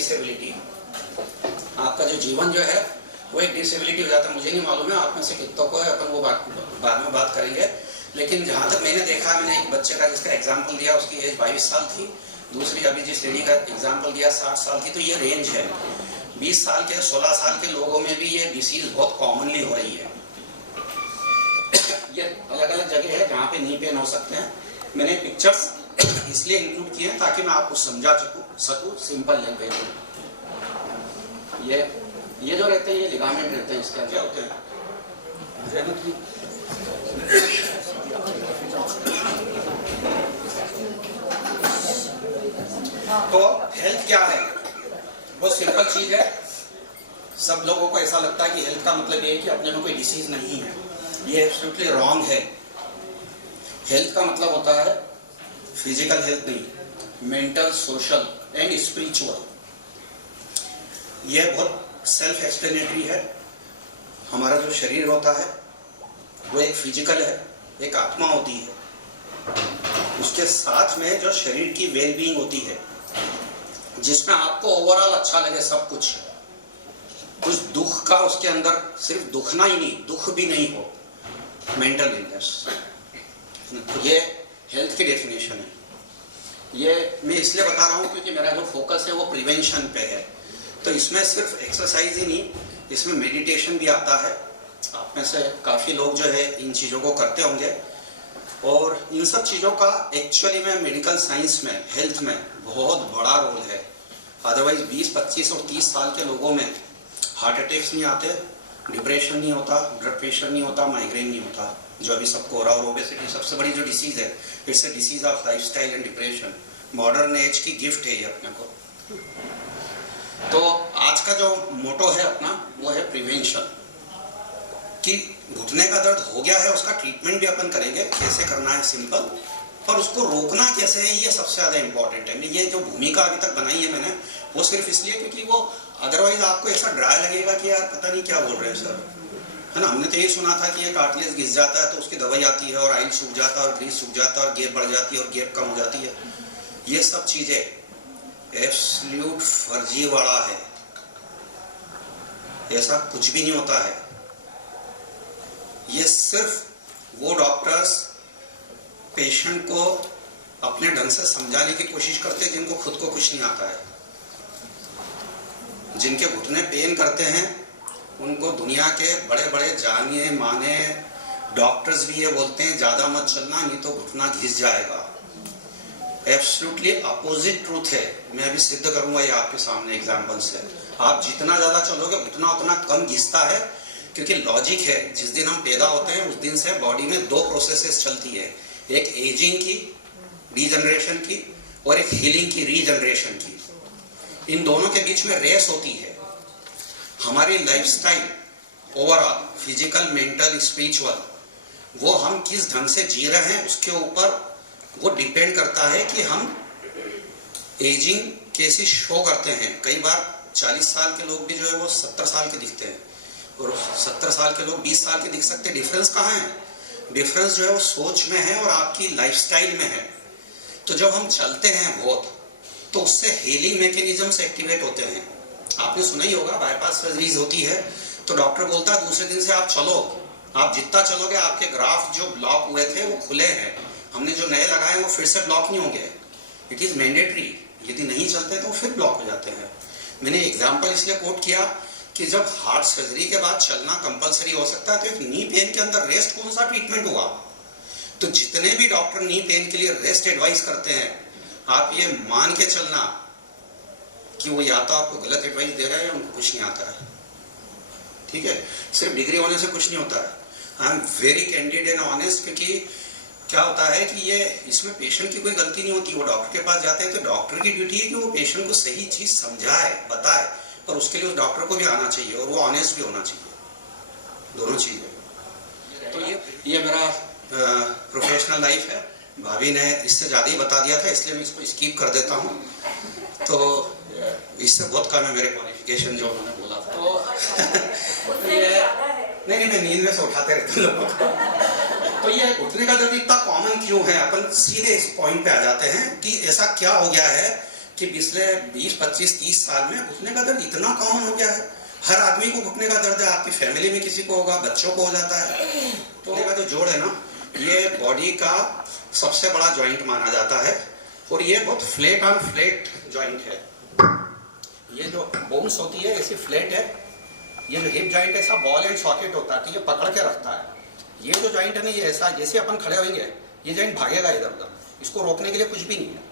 Disability. आपका जो जीवन जो है वो एक डिसेबिलिटी हो जाता है। मुझे नहीं मालूम है आप में से कितनों को है, अपन वो बाद में बात करेंगे। लेकिन जहाँ तक मैंने देखा, मैंने एक बच्चे का जिसका एग्जाम्पल दिया, उसकी एज 22 साल थी। दूसरी अभी जिस लेडी का एग्जाम्पल दिया 60 साल की। तो ये रेंज है। 20 साल के 16 साल के लोगों में भी ये डिसीज बहुत कॉमनली हो रही है। ये अलग अलग जगह है जहाँ पे नी पेन हो सकते हैं। मैंने पिक्चर्स इसलिए इंक्लूड किए ताकि मैं आपको समझा सकूँ सिंपल लैंग्वेज में। ये जो रहते हैं ये लिगामेंट रहते हैं। इसका क्या होते हैं? तो हेल्थ क्या है? बहुत सिंपल चीज है। सब लोगों को ऐसा लगता है कि हेल्थ का मतलब ये है कि अपने में कोई डिसीज नहीं है। ये एब्सोल्युटली रॉन्ग है। हेल्थ का मतलब होता है फिजिकल हेल्थ नहीं, मेंटल, सोशल एंड स्पिरिचुअल। यह बहुत सेल्फ एक्सप्लेनेटरी है। हमारा जो शरीर होता है वो एक फिजिकल है, एक आत्मा होती है। उसके साथ में जो शरीर की वेल बीइंग होती है, जिसमें आपको ओवरऑल अच्छा लगे सब कुछ दुख का उसके अंदर सिर्फ दुखना ही नहीं, दुख भी नहीं हो, मेंटल इलनेस। तो ये हेल्थ की डेफिनेशन है। ये मैं इसलिए बता रहा हूँ क्योंकि मेरा जो फोकस है वो प्रिवेंशन पे है। तो इसमें सिर्फ एक्सरसाइज ही नहीं, इसमें मेडिटेशन भी आता है। आप में से काफ़ी लोग जो है इन चीज़ों को करते होंगे। और इन सब चीज़ों का एक्चुअली में मेडिकल साइंस में, हेल्थ में बहुत बड़ा रोल है। अदरवाइज 20, 25 और 30 साल के लोगों में हार्ट अटैक्स नहीं आते, डिप्रेशन नहीं होता, ब्लड प्रेशर नहीं होता, माइग्रेन नहीं होता, जो अभी सबको हो रहा। और ओबेसिटी सबसे बड़ी जो डिसीज है, it's a disease of lifestyle and depression. Modern age की गिफ्ट है ये अपने को। तो आज का जो मोटो है अपना वो है प्रिवेंशन। कि घुटने का दर्द हो गया है, उसका ट्रीटमेंट भी अपन करेंगे, कैसे करना है सिंपल, पर उसको रोकना कैसे है ये सबसे ज्यादा इंपॉर्टेंट है। ये जो भूमिका अभी तक बनाई है मैंने वो सिर्फ इसलिए क्योंकि वो अदरवाइज आपको ऐसा ड्राई लगेगा कि यार पता नहीं क्या बोल रहे हैं सर, है ना। हमने तो ये सुना था कि ये कार्टिलेज घिस जाता है तो उसकी दवाई आती है और आइल सूख जाता है और ग्रीस सूख जाता है और गैप बढ़ जाती है और गैप कम हो जाती है। ये सब चीजें एब्सोल्यूट फर्जीवाड़ा है। ऐसा कुछ भी नहीं होता है। ये सिर्फ वो डॉक्टर्स पेशेंट को अपने ढंग से समझाने की कोशिश करते हैं जिनको खुद को कुछ नहीं आता है। जिनके घुटने पेन करते हैं उनको दुनिया के बड़े बड़े जाने माने डॉक्टर्स भी ये बोलते हैं ज्यादा मत चलना नहीं तो घुटना घिस जाएगा। एब्सोल्युटली अपोजिट ट्रूथ है। मैं अभी सिद्ध करूंगा ये आपके सामने एग्जाम्पल से। आप जितना ज्यादा चलोगे उतना उतना कम घिसता है, क्योंकि लॉजिक है। जिस दिन हम पैदा होते हैं उस दिन से बॉडी में दो प्रोसेसेस चलती है, एक एजिंग की, डीजनरेशन की, और एक हीलिंग की, रीजनरेशन की। इन दोनों के बीच में रेस होती है। हमारी lifestyle overall physical, mental, spiritual, वो हम किस ढंग से जी रहे हैं उसके ऊपर वो डिपेंड करता है कि हम एजिंग कैसी शो करते हैं। कई बार 40 साल के लोग भी जो है वो 70 साल के दिखते हैं और 70 साल के लोग 20 साल के दिख सकते हैं। डिफरेंस कहाँ है? डिफरेंस जो है वो सोच में है और आपकी लाइफस्टाइल में है। तो जब हम चलते हैं बहुत तो उससे हीलिंग मैकेनिज्म्स एक्टिवेट होते हैं। आपने सुना ही होगा, बाईपास सर्जरीज होती है तो डॉक्टर बोलता है दूसरे दिन से आप चलो। आप जितना चलोगे आपके ग्राफ जो ब्लॉक हुए थे वो खुले हैं, हमने जो नए लगाए वो फिर से ब्लॉक नहीं होंगे। It is mandatory. यदि नहीं चलते तो फिर ब्लॉक हो जाते हैं। मैंने एग्जाम्पल इसलिए कोट किया कि जब हार्ट सर्जरी के बाद चलना कंपलसरी हो सकता है तो एक नी पेन के अंदर रेस्ट कौन सा ट्रीटमेंट हुआ? तो जितने भी डॉक्टर नी पेन के लिए रेस्ट एडवाइस करते हैं, आप ये मान के चलना कि वो या तो आपको गलत एडवाइस दे रहा है या उनको कुछ नहीं आता है। ठीक है, सिर्फ डिग्री होने से कुछ नहीं होता है। I am very candid and honest, क्योंकि क्या होता है कि ये इसमें पेशेंट की कोई गलती नहीं होती। वो डॉक्टर के पास जाते हैं तो डॉक्टर की ड्यूटी है कि वो पेशेंट को सही चीज समझाए, बताए, पर उसके लिए उस डॉक्टर को भी आना चाहिए और वो ऑनेस्ट भी होना चाहिए। दोनों चीजें। तो ये मेरा प्रोफेशनल लाइफ है। भाभी ने इससे ज्यादा ही बता दिया था इसलिए मैं इसको स्किप कर देता हूँ। तो इससे बहुत कम है मेरे क्वालिफिकेशन जो उन्होंने बोला था। तो नहीं, मैं नींद में से उठाते रहते लोगों को। तो ये घुटने का दर्द इतना कॉमन क्यों है? अपन सीधे इस पॉइंट पे आ जाते हैं कि ऐसा क्या हो गया है कि पिछले 20, 25, 30 साल में घुटने का दर्द इतना कॉमन हो गया है। हर आदमी को घुटने का दर्द है, आपकी फैमिली में किसी को होगा, बच्चों को हो जाता है। तो घुटने का जो जोड़ है ना, ये बॉडी का सबसे बड़ा जॉइंट माना जाता है और ये बहुत फ्लैट ऑन फ्लैट जॉइंट है। ये जो बोन्स होती है ऐसी फ्लैट है। ये जो हिप जॉइंट ऐसा बॉल एंड सॉकेट होता है, तो ये पकड़ के रखता है। ये जो जॉइंट है ना, ये ऐसा जैसे अपन खड़े होंगे ये जॉइंट भागेगा इधर उधर, इसको रोकने के लिए कुछ भी नहीं है।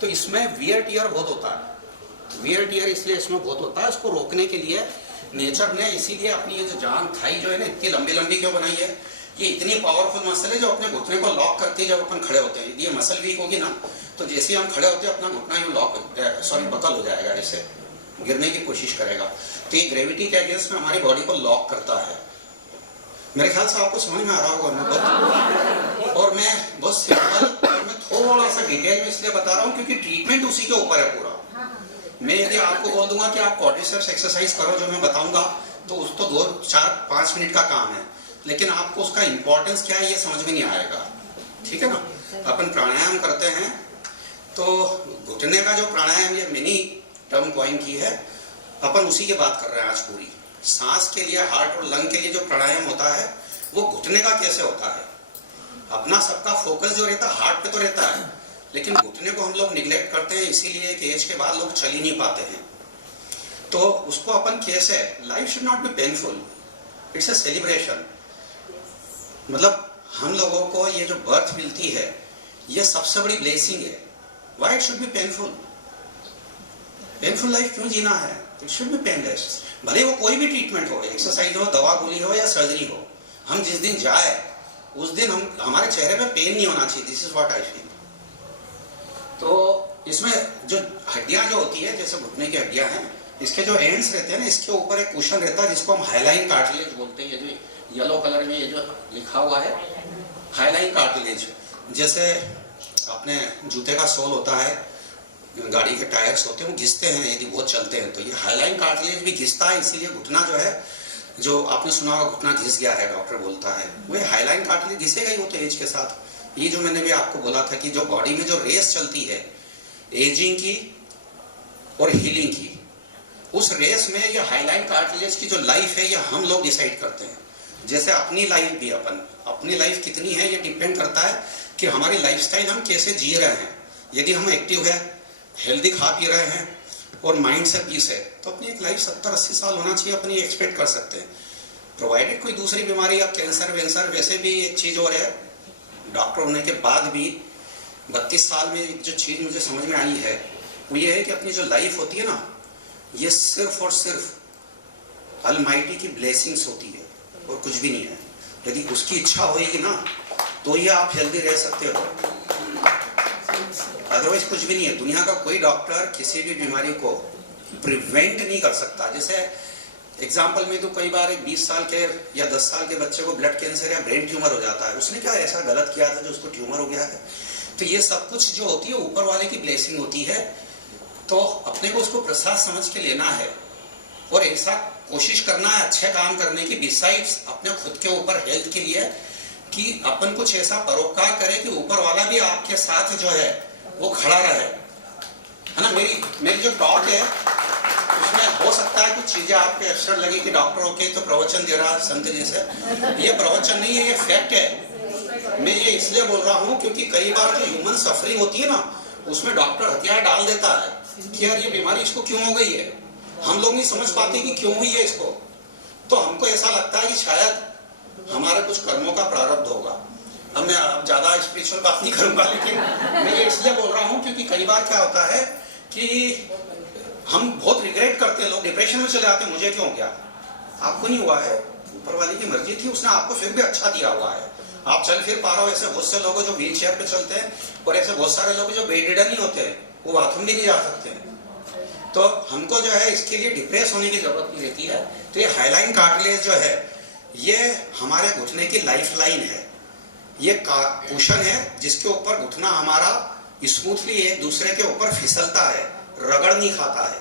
तो इसमें वियर टियर बहुत होता है। वियर टियर इसलिए इसमें बहुत होता है, इसको रोकने के लिए नेचर ने इसीलिए अपनी ये जो जान थाई जो है ना इतनी लंबी लंबी क्यों बनाई है। ये इतनी पावरफुल मसल है जो अपने घुटने को लॉक करती है जब अपन खड़े होते हैं। यदि ये मसल वीक होगी ना, तो जैसे हम खड़े होते हैं अपना घुटना यूं बकल हो जाएगा, ऐसे गिरने की कोशिश करेगा। तो ये ग्रेविटी के अगेंस्ट में हमारी बॉडी को लॉक करता है। मेरे ख्याल से आपको समझ में आ रहा होगा मैं और मैं बहुत सिंपल और मैं थोड़ा सा डिटेल में इसलिए बता रहा हूँ क्योंकि ट्रीटमेंट उसी के ऊपर है पूरा। मैं यदि आपको बोल दूंगा कि आप क्वाड्रिसेप्स एक्सरसाइज करो जो मैं बताऊंगा, तो उस तो 2, 4, 5 मिनट का काम है, लेकिन आपको उसका इंपॉर्टेंस क्या है ये समझ में नहीं आएगा। ठीक है ना। अपन प्राणायाम करते हैं तो घुटने का जो प्राणायाम, ये मिनी टर्म कॉइन की है, अपन उसी की बात कर रहे हैं आज पूरी। सांस के लिए, हार्ट और लंग के लिए जो प्राणायाम होता है वो घुटने का कैसे होता है। अपना सबका फोकस जो रहता है हार्ट पे तो रहता है, लेकिन घुटने को हम लोग निगलेक्ट करते हैं, इसीलिए कि एज के बाद लोग चल ही नहीं पाते हैं। तो उसको अपन कैसे, life should not be painful, it's a celebration. मतलब हम लोगों को ये जो बर्थ मिलती है ये सबसे बड़ी ब्लेसिंग है। Why it should be painful? Painful life क्यों जीना है? It should be painless. भले वो कोई भी ट्रीटमेंट हो, एक्सरसाइज हो, दवा गोली हो या सर्जरी हो, हम जिस दिन जाए उस दिन हमारे चेहरे पे पेन नहीं होना चाहिए। This is what I feel. तो इसमें जो हड्डियां जो होती है, जैसे घुटने की हड्डियां हैं, इसके जो एंड्स रहते हैं ना, इसके ऊपर एक कुशन रहता है जिसको हम हाईलाइन कार्टिलेज बोलते हैं। ये जो येलो कलर में ये जो लिखा हुआ है हाईलाइन कार्टिलेज, जैसे अपने जूते का सोल होता है, गाड़ी के टायर्स होते हैं, वो घिसते हैं यदि बहुत चलते हैं तो ये हाईलाइन कार्टिलेज भी घिसता है। इसीलिए घुटना जो है, जो आपने सुना होगा घुटना घिस गया है, डॉक्टर बोलता है, वो हाईलाइन कार्टिलेज घिसेगा ही वो तो एज के साथ। ये जो मैंने भी आपको बोला था कि जो बॉडी में जो रेस चलती है एजिंग की और हीलिंग की, उस रेस में ये हाईलाइन कार्टिलेज की जो लाइफ है ये हम लोग डिसाइड करते हैं। जैसे अपनी लाइफ भी, अपनी लाइफ कितनी है ये डिपेंड करता है कि हमारी लाइफस्टाइल हम कैसे जी रहे हैं। यदि हम एक्टिव है, हेल्दी खा पी रहे हैं और माइंड से पीस है, तो अपनी एक लाइफ 70-80 साल होना चाहिए, अपनी एक्सपेक्ट कर सकते हैं। प्रोवाइडेड कोई दूसरी बीमारी या कैंसर वेंसर, वैसे भी एक चीज और है, डॉक्टर होने के बाद भी 32 साल में जो चीज मुझे समझ में आई है वो ये है कि अपनी जो लाइफ होती है ना, ये सिर्फ और सिर्फ अलमाइटी की ब्लेसिंग्स होती है और कुछ भी नहीं है। यदि उसकी इच्छा होगी ना तो ये आप हेल्दी रह सकते हो, अदरवाइज कुछ भी नहीं है। दुनिया का कोई डॉक्टर किसी भी बीमारी को प्रिवेंट नहीं कर सकता। जैसे एग्जाम्पल में तो कई बार एक 20 साल के या 10 साल के बच्चे को ब्लड कैंसर या ब्रेन ट्यूमर हो जाता है, उसने क्या ऐसा गलत किया था जो उसको ट्यूमर हो गया है। तो ये सब कुछ जो होती है ऊपर वाले की ब्लेसिंग होती है, तो अपने को उसको प्रसाद समझ के लेना है और एक साथ कोशिश करना है अच्छे काम करने की, बिसाइड्स अपने खुद के ऊपर हेल्थ के लिए, कि अपन कुछ ऐसा परोपकार करें कि ऊपर वाला भी आपके साथ जो है वो खड़ा रहे, है ना। मेरी जो टॉक है उसमें हो सकता है कुछ चीजें आपको एब्सर्ड लगी कि डॉक्टर होके तो प्रवचन दे रहा संत जैसे। ये प्रवचन नहीं है, ये फैक्ट है। मैं ये इसलिए बोल रहा हूँ क्योंकि कई बार जो ह्यूमन सफरिंग होती है ना, उसमें डॉक्टर हथियार डाल देता है कि यार ये बीमारी इसको क्यों हो गई है। हम लोग नहीं समझ पाते कि क्यों हुई है इसको, तो हमको ऐसा लगता है कि शायद हमारे कुछ कर्मों का प्रारब्ध होगा। अब मैं ज्यादा स्पिरिचुअल बात नहीं करूंगा, लेकिन मैं ये इसलिए बोल रहा हूँ क्योंकि कई बार क्या होता है कि हम बहुत रिग्रेट करते हैं, लोग डिप्रेशन में चले आते हैं, मुझे क्यों गया। आपको नहीं हुआ है, ऊपर वाले की मर्जी थी, उसने आपको फिर भी अच्छा दिया हुआ है, आप चल फिर पा रहे हो। ऐसे बहुत से लोग जो व्हील चेयर पे चलते हैं और ऐसे बहुत सारे लोग जो बेडरिडन ही होते हैं, वो बाथरूम भी नहीं जा सकते हैं। तो हमको जो है इसके लिए डिप्रेस होने की जरूरत नहीं रहती है। तो ये हाईलाइन कार्टिलेज जो है ये हमारे घुटने की लाइफ लाइन है, ये कुशन है जिसके ऊपर घुटना हमारा स्मूथली एक दूसरे के ऊपर फिसलता है, रगड़ नहीं खाता है।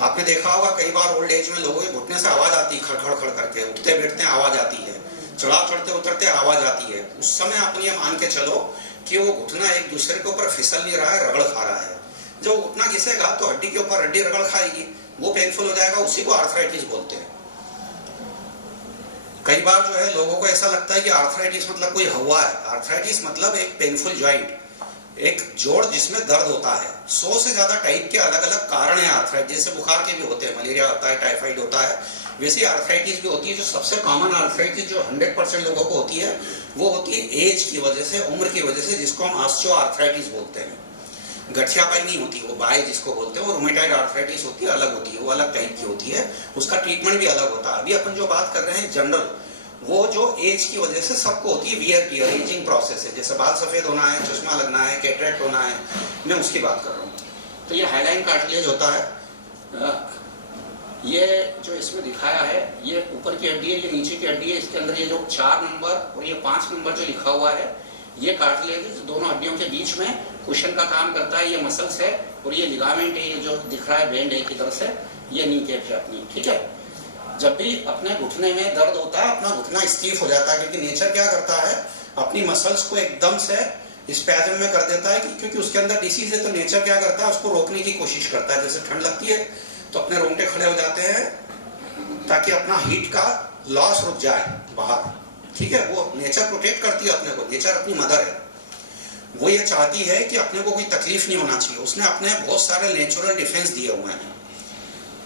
आपने देखा होगा कई बार ओल्ड एज में लोगों के घुटने से आवाज आती है, खड़खड़ खड़ करके, उठते बैठते आवाज आती है, चढ़ाव चढ़ते उतरते आवाज आती है। उस समय आप ये मान के चलो कि वो घुटना एक दूसरे के ऊपर फिसल नहीं रहा है, रगड़ खा रहा है। जब घुटना घिसेगा तो हड्डी के ऊपर हड्डी रगड़ खाएगी, वो पेनफुल हो जाएगा, उसी को आर्थराइटिस बोलते हैं। कई बार जो है लोगों को ऐसा लगता है कि आर्थराइटिस मतलब कोई हवा है। आर्थराइटिस मतलब एक पेनफुल जॉइंट, एक जोड़ जिसमें दर्द होता है। 100 से ज्यादा टाइप के अलग अलग कारण है आर्थराइटिस, जैसे बुखार के भी होते हैं, मलेरिया होता है, टाइफाइड होता है, वैसी आर्थराइटिस भी होती है। जो सबसे कॉमन आर्थराइटिस जो 100% लोगों को होती है, वो होती है एज की वजह से, उम्र की वजह से, जिसको हम ऑस्टियोआर्थराइटिस बोलते हैं। गठियापाई नहीं होती, वो बाय जिसको बोलते हैं, वो रूमेटॉइड आर्थराइटिस होती है, अलग होती है, वो अलग टाइप की होती है, उसका ट्रीटमेंट भी अलग होता है। अभी अपन जो बात कर रहे हैं जनरल, वो जो एज की वजह से सबको होती है, वियर टियर, एजिंग प्रोसेस है, जैसे बाल सफेद होना है, चश्मा लगना है, कैटरेक्ट होना है, मैं उसकी बात कर रहा हूँ। तो ये हाइलाइन कार्टिलेज होता है। ये जो इसमें दिखाया है, ये ऊपर की हड्डी है, ये नीचे की हड्डी है, इसके अंदर ये जो 4 नंबर और ये 5 नंबर जो लिखा हुआ है, ये कार्टिलेज दोनों हड्डियों के बीच में कुशन का काम करता है। ये मसल्स है और ये लिगामेंट है, ये जो दिख रहा है बैंड है की तरफ से, ये नी कैप है अपनी, ठीक है। जब भी अपने घुटने में दर्द होता है, अपना घुटना स्टीफ हो जाता है, क्योंकि नेचर क्या करता है, अपनी मसल्स को एकदम से स्पैज़म में कर देता है, क्योंकि उसके अंदर डिसीज है। तो नेचर क्या करता है, उसको रोकने की कोशिश करता है। जैसे ठंड लगती है तो अपने रोंगटे खड़े हो जाते हैं ताकि अपना हीट का लॉस रुक जाए बाहर, ठीक है। वो नेचर प्रोटेक्ट करती है अपने को, नेचर अपनी मदर है, वो ये चाहती है कि अपने को कोई तकलीफ नहीं होना चाहिए। उसने अपने बहुत सारे नेचुरल डिफेंस दिए हुए हैं।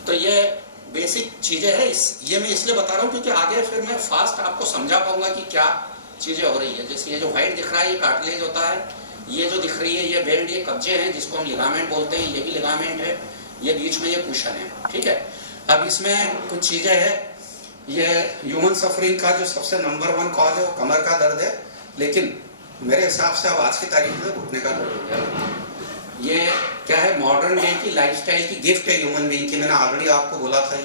तो ये बेसिक चीजें हैं। ये मैं इसलिए बता रहा हूँ क्योंकि आगे फिर मैं फास्ट आपको समझा पाऊंगा कि क्या चीजें हो रही है। जैसे ये जो व्हाइट दिख रहा है, ये कार्टिलेज होता है। ये जो दिख रही है, ये बेल्ट, ये कब्जे हैं, जिसको हम लिगामेंट बोलते हैं, ये भी लिगामेंट है। ये बीच में ये कुशन है, ठीक है। अब इसमें कुछ चीजें हैं। ये ह्यूमन सफरिंग का जो सबसे नंबर 1 कॉज है, वो कमर का दर्द है। लेकिन मेरे हिसाब से अब आज की तारीख में घुटने का दर्द हो गया। ये क्या है, मॉडर्न डे की लाइफस्टाइल की गिफ्ट है ह्यूमन बीइंग की। मैंने ऑलरेडी आपको बोला था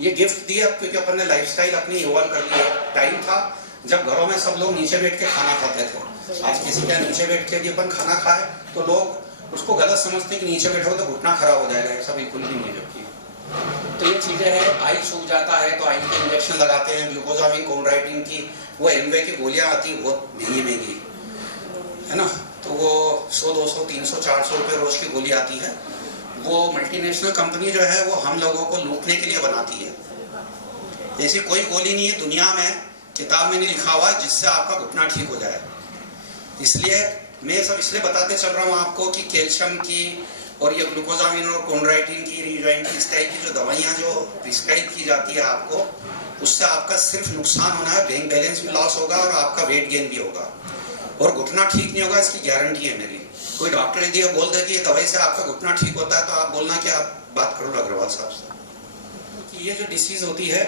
ये गिफ्ट दी अब, क्योंकि अपन ने लाइफस्टाइल अपनी इवॉल्व कर ली है। टाइम था जब घरों में सब लोग नीचे बैठ के खाना खाते थे। आज किसी का नीचे बैठ के यदि अपन खाना खाए तो लोग उसको गलत समझते कि नीचे बैठो तो घुटना खराब हो जाएगा। ऐसा बिल्कुल भी नहीं है। तो ये चीजें हैं। आई सूख जाता है तो आई के इंजेक्शन लगाते हैं, ग्लूकोजामिन, कोंड्राइटिन की वो एमवे की गोलियां आती है, बहुत महंगी है ना। तो वो 100, 200, 300, 400 रुपए रोज की गोली आती है। वो मल्टीनेशनल कंपनी जो है वो हम लोगों को लूटने के लिए बनाती है। ऐसी कोई गोली नहीं है दुनिया में, किताब में नहीं लिखा हुआ है, जिससे आपका घुटना ठीक हो जाए। इसलिए मैं सब इसलिए बताते चल रहा हूँ आपको कि कैल्शियम की और ये ग्लूकोजामिन और कोंड्राइटिन की, रीजॉइन की, इस टाइप की जो दवाइयाँ जो प्रिस्क्राइब की जाती है आपको, उससे आपका सिर्फ नुकसान होना है। बैंक बैलेंस भी लॉस होगा और आपका वेट गेन भी होगा और घुटना ठीक नहीं होगा, इसकी गारंटी है मेरी। कोई डॉक्टर यदि बोल दे कि ये दवाई से आपका घुटना ठीक होता है तो आप बोलना कि आप बात करो अग्रवाल साहब से। कि ये जो डिसीज होती है,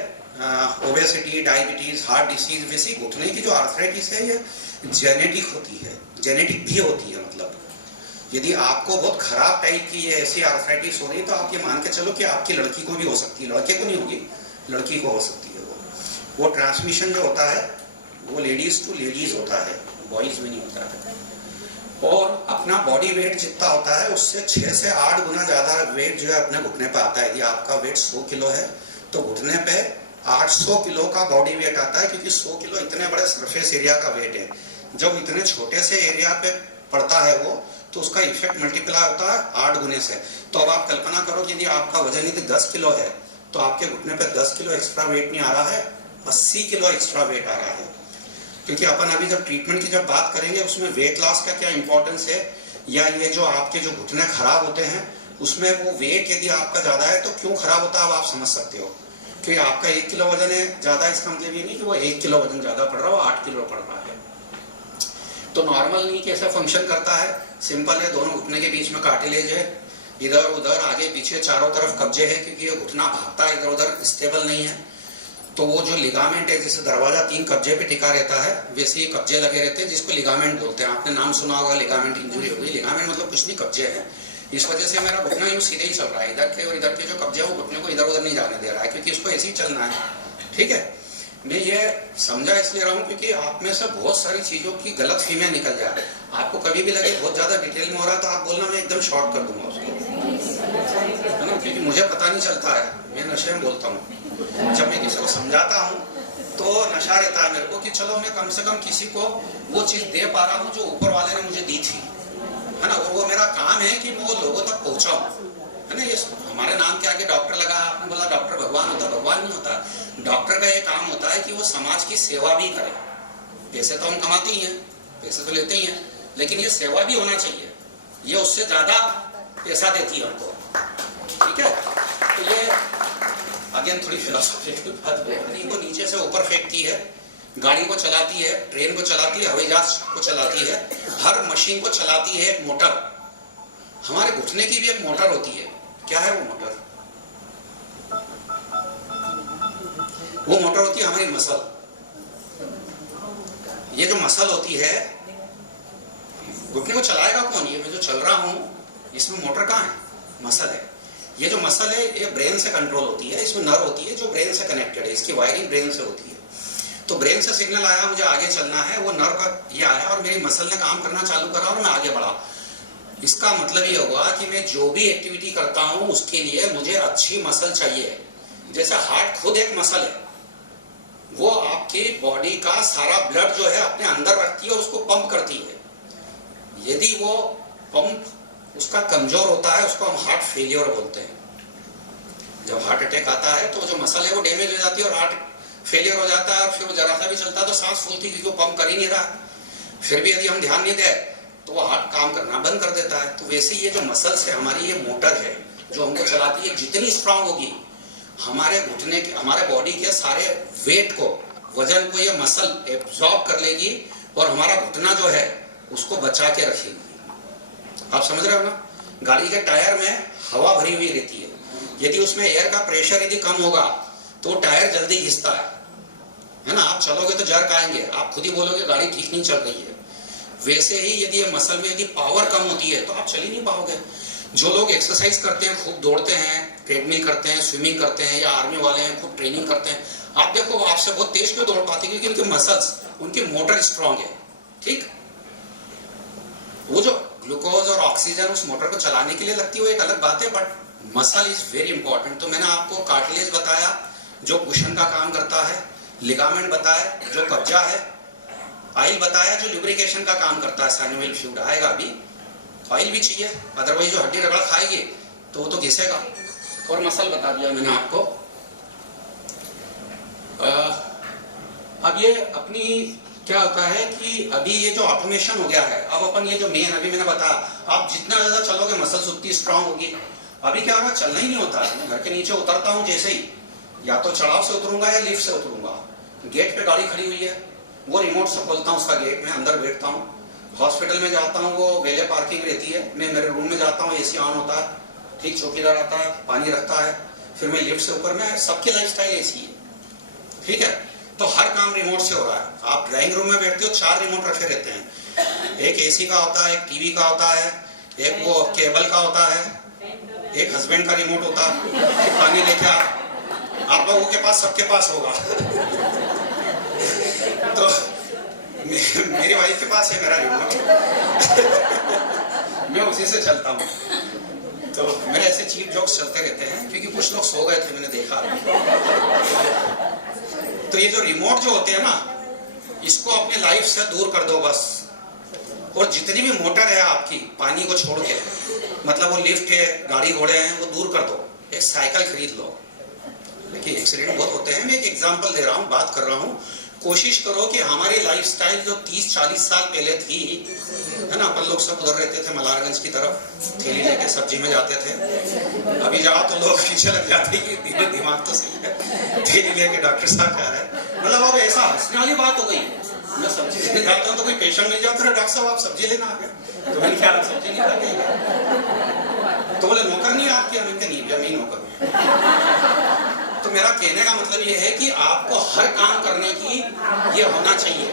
ओबेसिटी, डायबिटीज, हार्ट डिसीज, वैसी घुटने की जो आर्थराइटिस है, ये जेनेटिक होती है, जेनेटिक भी होती है। मतलब यदि आपको बहुत खराब टाइप की ये ऐसी आर्थराइटिस हो रही है तो आप ये मान के चलो कि आपकी लड़की को भी हो सकती है। लड़के को नहीं होगी, लड़की को हो सकती है। वो ट्रांसमिशन जो होता है वो लेडीज टू लेडीज होता है, बॉयज में नहीं होता है। और अपना बॉडी वेट जितना होता है उससे 6 से 8 गुना ज्यादा वेट जो है अपने घुटने पे आता है। यदि आपका वेट 100 किलो है तो घुटने पे 800 किलो का बॉडी वेट आता है, क्योंकि 100 किलो इतने बड़े सरफेस एरिया का वेट है। जब इतने छोटे से एरिया पे पड़ता है वो, तो उसका इफेक्ट मल्टीप्लाई होता है 8 गुने से। तो अब आप कल्पना करो कि यदि आपका वजन यदि 10 किलो है तो आपके घुटने पे 10 किलो एक्स्ट्रा वेट नहीं आ रहा है, 80 किलो एक्स्ट्रा वेट आ रहा है। क्योंकि अपन अभी जब ट्रीटमेंट की जब बात करेंगे उसमें वेट लॉस का क्या इंपॉर्टेंस है, या ये जो आपके जो घुटने खराब होते हैं उसमें वो वेट यदि आपका ज्यादा है तो क्यों खराब होता है, अब आप समझ सकते हो। क्योंकि आपका 1 किलो वजन है ज्यादा, इसका मतलब ये नहीं कि वो 1 किलो वजन ज्यादा पड़ रहा है, वो 8 किलो पड़ रहा है। तो नॉर्मल नी कैसे फंक्शन करता है, सिंपल है। दोनों घुटने के बीच में कार्टिलेज है, इधर उधर आगे पीछे चारों तरफ कब्जे है, क्योंकि ये घुटना भागता है इधर उधर, स्टेबल नहीं है। तो वो जो लिगामेंट है, जैसे दरवाजा 3 कब्जे पे टिका रहता है, वैसे ही कब्जे लगे रहते हैं, जिसको लिगामेंट बोलते हैं। आपने नाम सुना होगा, लिगामेंट इंजरी हो गई। लिगामेंट मतलब कुछ नहीं, कब्जे है। इस वजह से मेरा घुटना यूं सीधे ही चल रहा है। इधर के और इधर के जो कब्जे है वो घुटने को इधर उधर नहीं जाने दे रहा है, क्योंकि इसको ऐसे ही चलना है। ठीक है, मैं ये समझा इसलिए रहा हूँ क्योंकि आप में से बहुत सारी चीजों की गलत फहमियां निकल जाए। आपको कभी भी लगे बहुत ज्यादा डिटेल में हो रहा है तो आप बोलना, मैं एकदम शॉर्ट कर दूंगा उसको, है ना। क्योंकि मुझे पता नहीं चलता है, मैं नशे में बोलता हूँ। जब मैं किसी को समझाता हूँ तो नशा रहता है मेरे को कि चलो मैं कम से कम किसी को वो चीज दे पा रहा हूँ जो ऊपर वाले ने मुझे दी थी। है ना। और वो मेरा काम है कि मैं वो लोगों तक पहुंचाऊं, है ना। ये हमारे नाम के आगे डॉक्टर लगा, आपने बोला डॉक्टर भगवान होता, भगवान नहीं होता। डॉक्टर का ये काम होता है कि वो समाज की सेवा भी करे। पैसे तो हम कमाते ही हैं, पैसे तो लेते ही हैं, लेकिन ये सेवा भी होना चाहिए, ये उससे ज्यादा पैसा देती है हमको, ठीक है। तो ये अगेन थोड़ी फिलोसॉफिकल बात बोलने को, नीचे से ऊपर फेंकती है, गाड़ी को चलाती है, ट्रेन को चलाती है, हवाई जहाज को चलाती है, हर मशीन को चलाती है एक मोटर। हमारे घुटने की भी एक मोटर होती है। क्या है वो मोटर? वो मोटर होती है हमारी मसल। ये जो मसल होती है, घुटने को चलाएगा कौन? ये मैं जो चल रहा हूं, इसमें मोटर कहाँ है? मसल है। ये जो मसल है ये ब्रेन से कंट्रोल होती है, इसमें नर्व होती है जो ब्रेन से कनेक्टेड है, इसकी वायरिंग ब्रेन से होती है। तो ब्रेन से सिग्नल आया, मुझे आगे चलना है, वो नर्व का ये आया और मेरी मसल ने काम करना चालू करा और मैं आगे बढ़ा। इसका मतलब ये होगा कि मैं जो भी एक्टिविटी करता हूं उसके लिए मुझे अच्छी मसल चाहिए। जैसे हार्ट खुद एक मसल है, वो आपकी बॉडी का सारा ब्लड जो है अपने अंदर रखती है और उसको पंप करती है। यदि वो पंप उसका कमजोर होता है, उसको हम हार्ट फेलियर बोलते हैं। जब हार्ट अटैक आता है तो जो मसल है वो डैमेज हो जाती है और हार्ट फेलियर हो जाता है, और फिर वो जरा सा भी चलता है तो सांस फूलती, क्योंकि वो पंप कर ही नहीं रहा। फिर भी यदि हम ध्यान नहीं दें तो वो हार्ट काम करना बंद कर देता है। तो वैसे ये जो मसल्स है हमारी, ये मोटर है जो हमको चलाती है। जितनी स्ट्रांग होगी हमारे घुटने के, हमारे बॉडी के सारे वेट को, वजन को ये मसल एब्जॉर्ब कर लेगी और हमारा घुटना जो है उसको बचा के रखेगी। आप समझ रहे हो ना। गाड़ी के टायर में हवा भरी हुई रहती है, यदि उसमें एयर का प्रेशर यदि कम होगा तो टायर जल्दी घिसता है ना। आप चलोगे तो जर्क आएंगे, आप खुद ही बोलोगे गाड़ी ठीक नहीं चल रही है। वैसे ही यदि ये मसल में यदि पावर कम होती है तो आप चल ही नहीं पाओगे। जो लोग एक्सरसाइज करते हैं, खूब दौड़ते हैं, ट्रेडमिल करते हैं, स्विमिंग करते हैं, या आर्मी वाले हैं खूब ट्रेनिंग करते हैं, आप देखो आपसे बहुत तेज क्यों दौड़ पाते हैं? क्योंकि उनके मसल्स, उनकी मोटर स्ट्रांग है, ठीक। वो जो ग्लूकोज और ऑक्सीजन उस मोटर को चलाने के लिए लगती है वो एक अलग बात है, but muscle is very important. तो मैंने आपको कार्टिलेज बताया जो कुशन का काम करता है, लिगामेंट बताया जो कब्जा है, ऑयल बताया जो लुब्रिकेशन का काम करता है, साइनोवियल फ्लूइड आएगा अभी। ऑयल भी चाहिए, अदरवाइज जो हड्डी रगड़ खाएगी तो वो तो घिसेगा। और मसल बता दिया मैंने आपको। अब ये अपनी क्या होता है कि अभी ये जो ऑटोमेशन हो गया है, अब अपन ये जो मेन अभी मैंने बताया, आप जितना ज्यादा चलोगे मसल्स उतनी स्ट्रांग होगी। अभी क्या होगा, चलना ही नहीं होता। मैं घर के नीचे उतरता हूँ जैसे ही, या तो चढ़ाव से उतरूंगा या लिफ्ट से उतरूंगा। गेट पे गाड़ी खड़ी हुई है, वो रिमोट से खोलता हूँ उसका गेट, में अंदर बैठता हूँ। हॉस्पिटल में जाता हूँ, वो वेले पार्किंग रहती है, मैं मेरे रूम में जाता हूँ, एसी ऑन होता है, ठीक, चौकीदार आता है, पानी रखता है, फिर मैं लिफ्ट से ऊपर में। सबकी लाइफस्टाइल ऐसी है, ठीक है। तो हर काम रिमोट से हो रहा है। आप ड्राइंग रूम में बैठते हो, 4 रिमोट रखे रहते हैं, एक एसी का होता है, एक टीवी का होता है, एक वो केबल का होता है, एक हस्बैंड का रिमोट होता है, पानी लेके आप लोगों के पास, सबके पास होगा। तो मेरी वाइफ के पास है मेरा रिमोट, मैं उसी से चलता हूँ। तो मेरे ऐसे चीप जोक्स चलते रहते हैं, क्योंकि कुछ लोग सो गए थे, मैंने देखा। तो ये जो रिमोट जो होते हैं ना, इसको अपने लाइफ से दूर कर दो बस। और जितनी भी मोटर है आपकी, पानी को छोड़ के, मतलब वो लिफ्ट है, गाड़ी घोड़े हैं, वो दूर कर दो। एक साइकिल खरीद लो। देखिए एक्सीडेंट बहुत होते हैं, मैं एक एग्जांपल दे रहा हूँ, बात कर रहा हूँ। कोशिश करो कि हमारी लाइफस्टाइल जो 30-40 साल पहले थी, है ना, अपन लोग सब उधर रहते थे मलारगंज की तरफ, थैली लेके सब्जी में जाते थे। अभी जाओ तो लोग पीछे लग जाते हैं कि दिमाग तो सही है, थैली लेके डॉक्टर साहब कह रहे हैं। मतलब अब ऐसा हंसने वाली बात हो गई। मैं सब्जी लेने जाता हूँ तो कोई पेशेंट मिल जाता है, डॉक्टर साहब आप सब्जी लेना आ गए, तो मैंने क्या सब्जी नहीं खाते? तो बोले नौकर नहीं आपके? नहीं भैया, मैं नौकर हूँ। तो मेरा कहने का मतलब ये है कि आपको हर काम करने की ये होना चाहिए,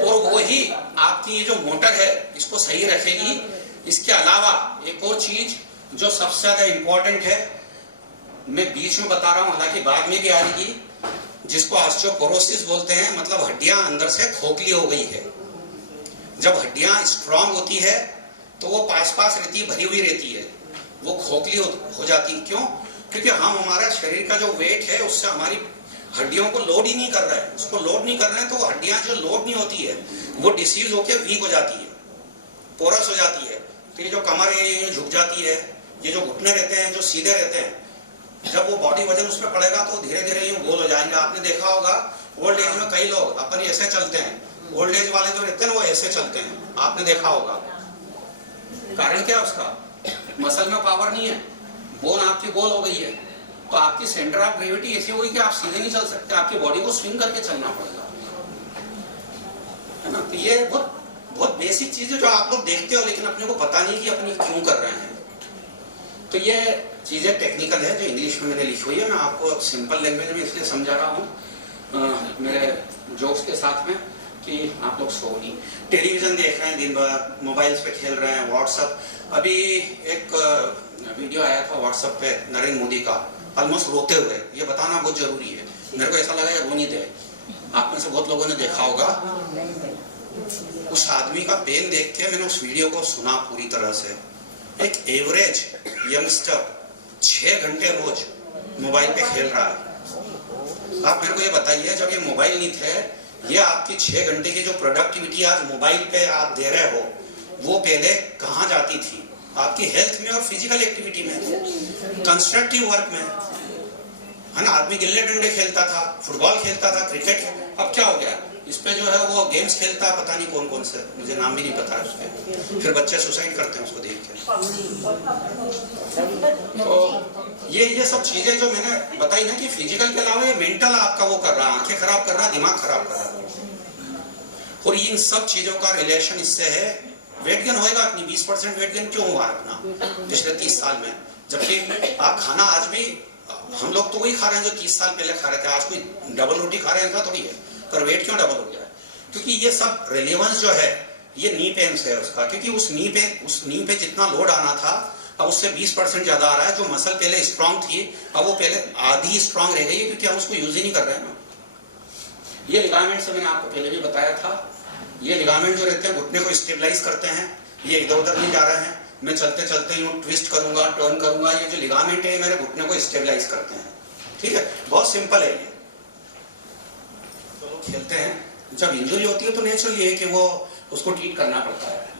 और वही आपकी ये जो मोटर है इसको सही रखेगी। इसके अलावा एक और चीज जो सबसे ज्यादा इंपॉर्टेंट है, मैं बीच में बता रहा हूँ, हालांकि बाद में भी आएगी, जिसको ऑस्टियोपोरोसिस बोलते हैं, मतलब हड्डियां अंदर से खोखली हो गई है। जब हड्डियां स्ट्रांग होती है तो वो पास पास रहती है, भरी हुई रहती है, वो खोखली हो जाती है। क्यों? क्योंकि हम, हमारा शरीर का जो वेट है उससे हमारी हड्डियों को लोड ही नहीं कर रहा है, उसको लोड नहीं कर रहे हैं, तो हड्डियां जो लोड नहीं होती है वो डिसीज होकर वीक हो जाती है, पोरस हो जाती है। तो ये जो कमर है ये झुक जाती है, ये जो घुटने रहते हैं जो सीधे रहते हैं, जब वो बॉडी वजन उस पर पड़ेगा तो धीरे धीरे ये गोल हो जाएंगे। आपने देखा होगा ओल्ड एज में कई लोग अपन ऐसे चलते हैं, ओल्ड एज वाले जो रहते हैं वो ऐसे चलते हैं, आपने देखा होगा। कारण क्या उसका? मसल में पावर नहीं है, बोन आपकी गोल हो गई है, तो आपकी सेंटर ऑफ ग्रेविटी ऐसी होगी कि आप सीधे नहीं चल सकते, आपकी बॉडी को स्विंग करके चलना पड़ेगा, है ना। तो ये बहुत बहुत बेसिक चीज है जो आप लोग देखते हो लेकिन अपने को पता नहीं कि अपने क्यों कर रहे हैं। तो ये चीजें टेक्निकल है जो इंग्लिश में मैंने लिखी हुई है, मैं आपको सिंपल लैंग्वेज में इसलिए समझा रहा हूँ मेरे जोक्स के साथ में कि आप लोग सो नहीं। टेलीविजन देख रहे हैं दिन भर, मोबाइल्स पे खेल रहे हैं, व्हाट्सएप। अभी एक वीडियो आया था व्हाट्सएप पे नरेंद्र मोदी का, ऑलमोस्ट रोते हुए। ये बताना बहुत जरूरी है, मेरे को ऐसा लगा ये रो नहीं थे। आप में से बहुत लोगों ने देखा होगा। उस आदमी का पेन देख के मैंने उस वीडियो को सुना पूरी तरह से। एक एवरेज यंगस्टर 6 घंटे रोज मोबाइल पे खेल रहा है। आप मेरे को ये बताइए, जब ये मोबाइल नहीं थे, ये आपकी 6 घंटे की जो प्रोडक्टिविटी आज मोबाइल पे आप दे रहे हो, वो पहले कहाँ जाती थी? आपकी हेल्थ में और फिजिकल एक्टिविटी में, कंस्ट्रक्टिव वर्क में, है ना। आदमी गिल्ले डंडे खेलता था, फुटबॉल खेलता था, क्रिकेट। अब क्या हो गया? इस पे जो है वो गेम्स खेलता है, पता नहीं कौन कौन से, मुझे नाम भी नहीं पता है उसके। फिर बच्चे सुसाइड करते हैं उसको देख के। तो ये सब चीजें जो मैंने बताई ना कि फिजिकल के अलावा ये मेंटल आपका वो कर रहा है, आंखें खराब कर रहा है, दिमाग खराब कर रहा है। और इन सब चीजों का रिलेशन इससे है, वेट गेन होएगा अपनी। 20% वेट गेन क्यों हुआ अपना पिछले 30 साल में? जबकि आप खाना आज भी, हम लोग तो वही खा रहे हैं जो 30 साल पहले खा रहे थे। आज कोई डबल रोटी खा रहे हैं ऐसा थोड़ी है, पर वेट क्यों डबल हो गया है? क्योंकि ये सब रिलेवेंस जो है ये नी पेन से है उसका। क्योंकि उस नी पे जितना लोड आना था अब उससे 20% ज्यादा आ रहा है। जो मसल पहले स्ट्रांग थी अब वो पहले आधी स्ट्रांग रह गई है, क्योंकि हम उसको यूज ही नहीं कर रहे हैं ना। ये लिगामेंट से मैंने आपको पहले भी बताया था, ये लिगामेंट जो रहते हैं घुटने को स्टेबलाइज करते हैं। ये इधर उधर नहीं जा रहे हैं, मैं चलते चलते यूं ट्विस्ट करूंगा, टर्न करूंगा। ये जो लिगामेंट है मेरे घुटने को स्टेबलाइज करते हैं। ठीक है, बहुत सिंपल है ये। तो लोग खेलते हैं, जब इंजरी होती है तो नेचुरली है कि वो उसको ट्रीट करना पड़ता है।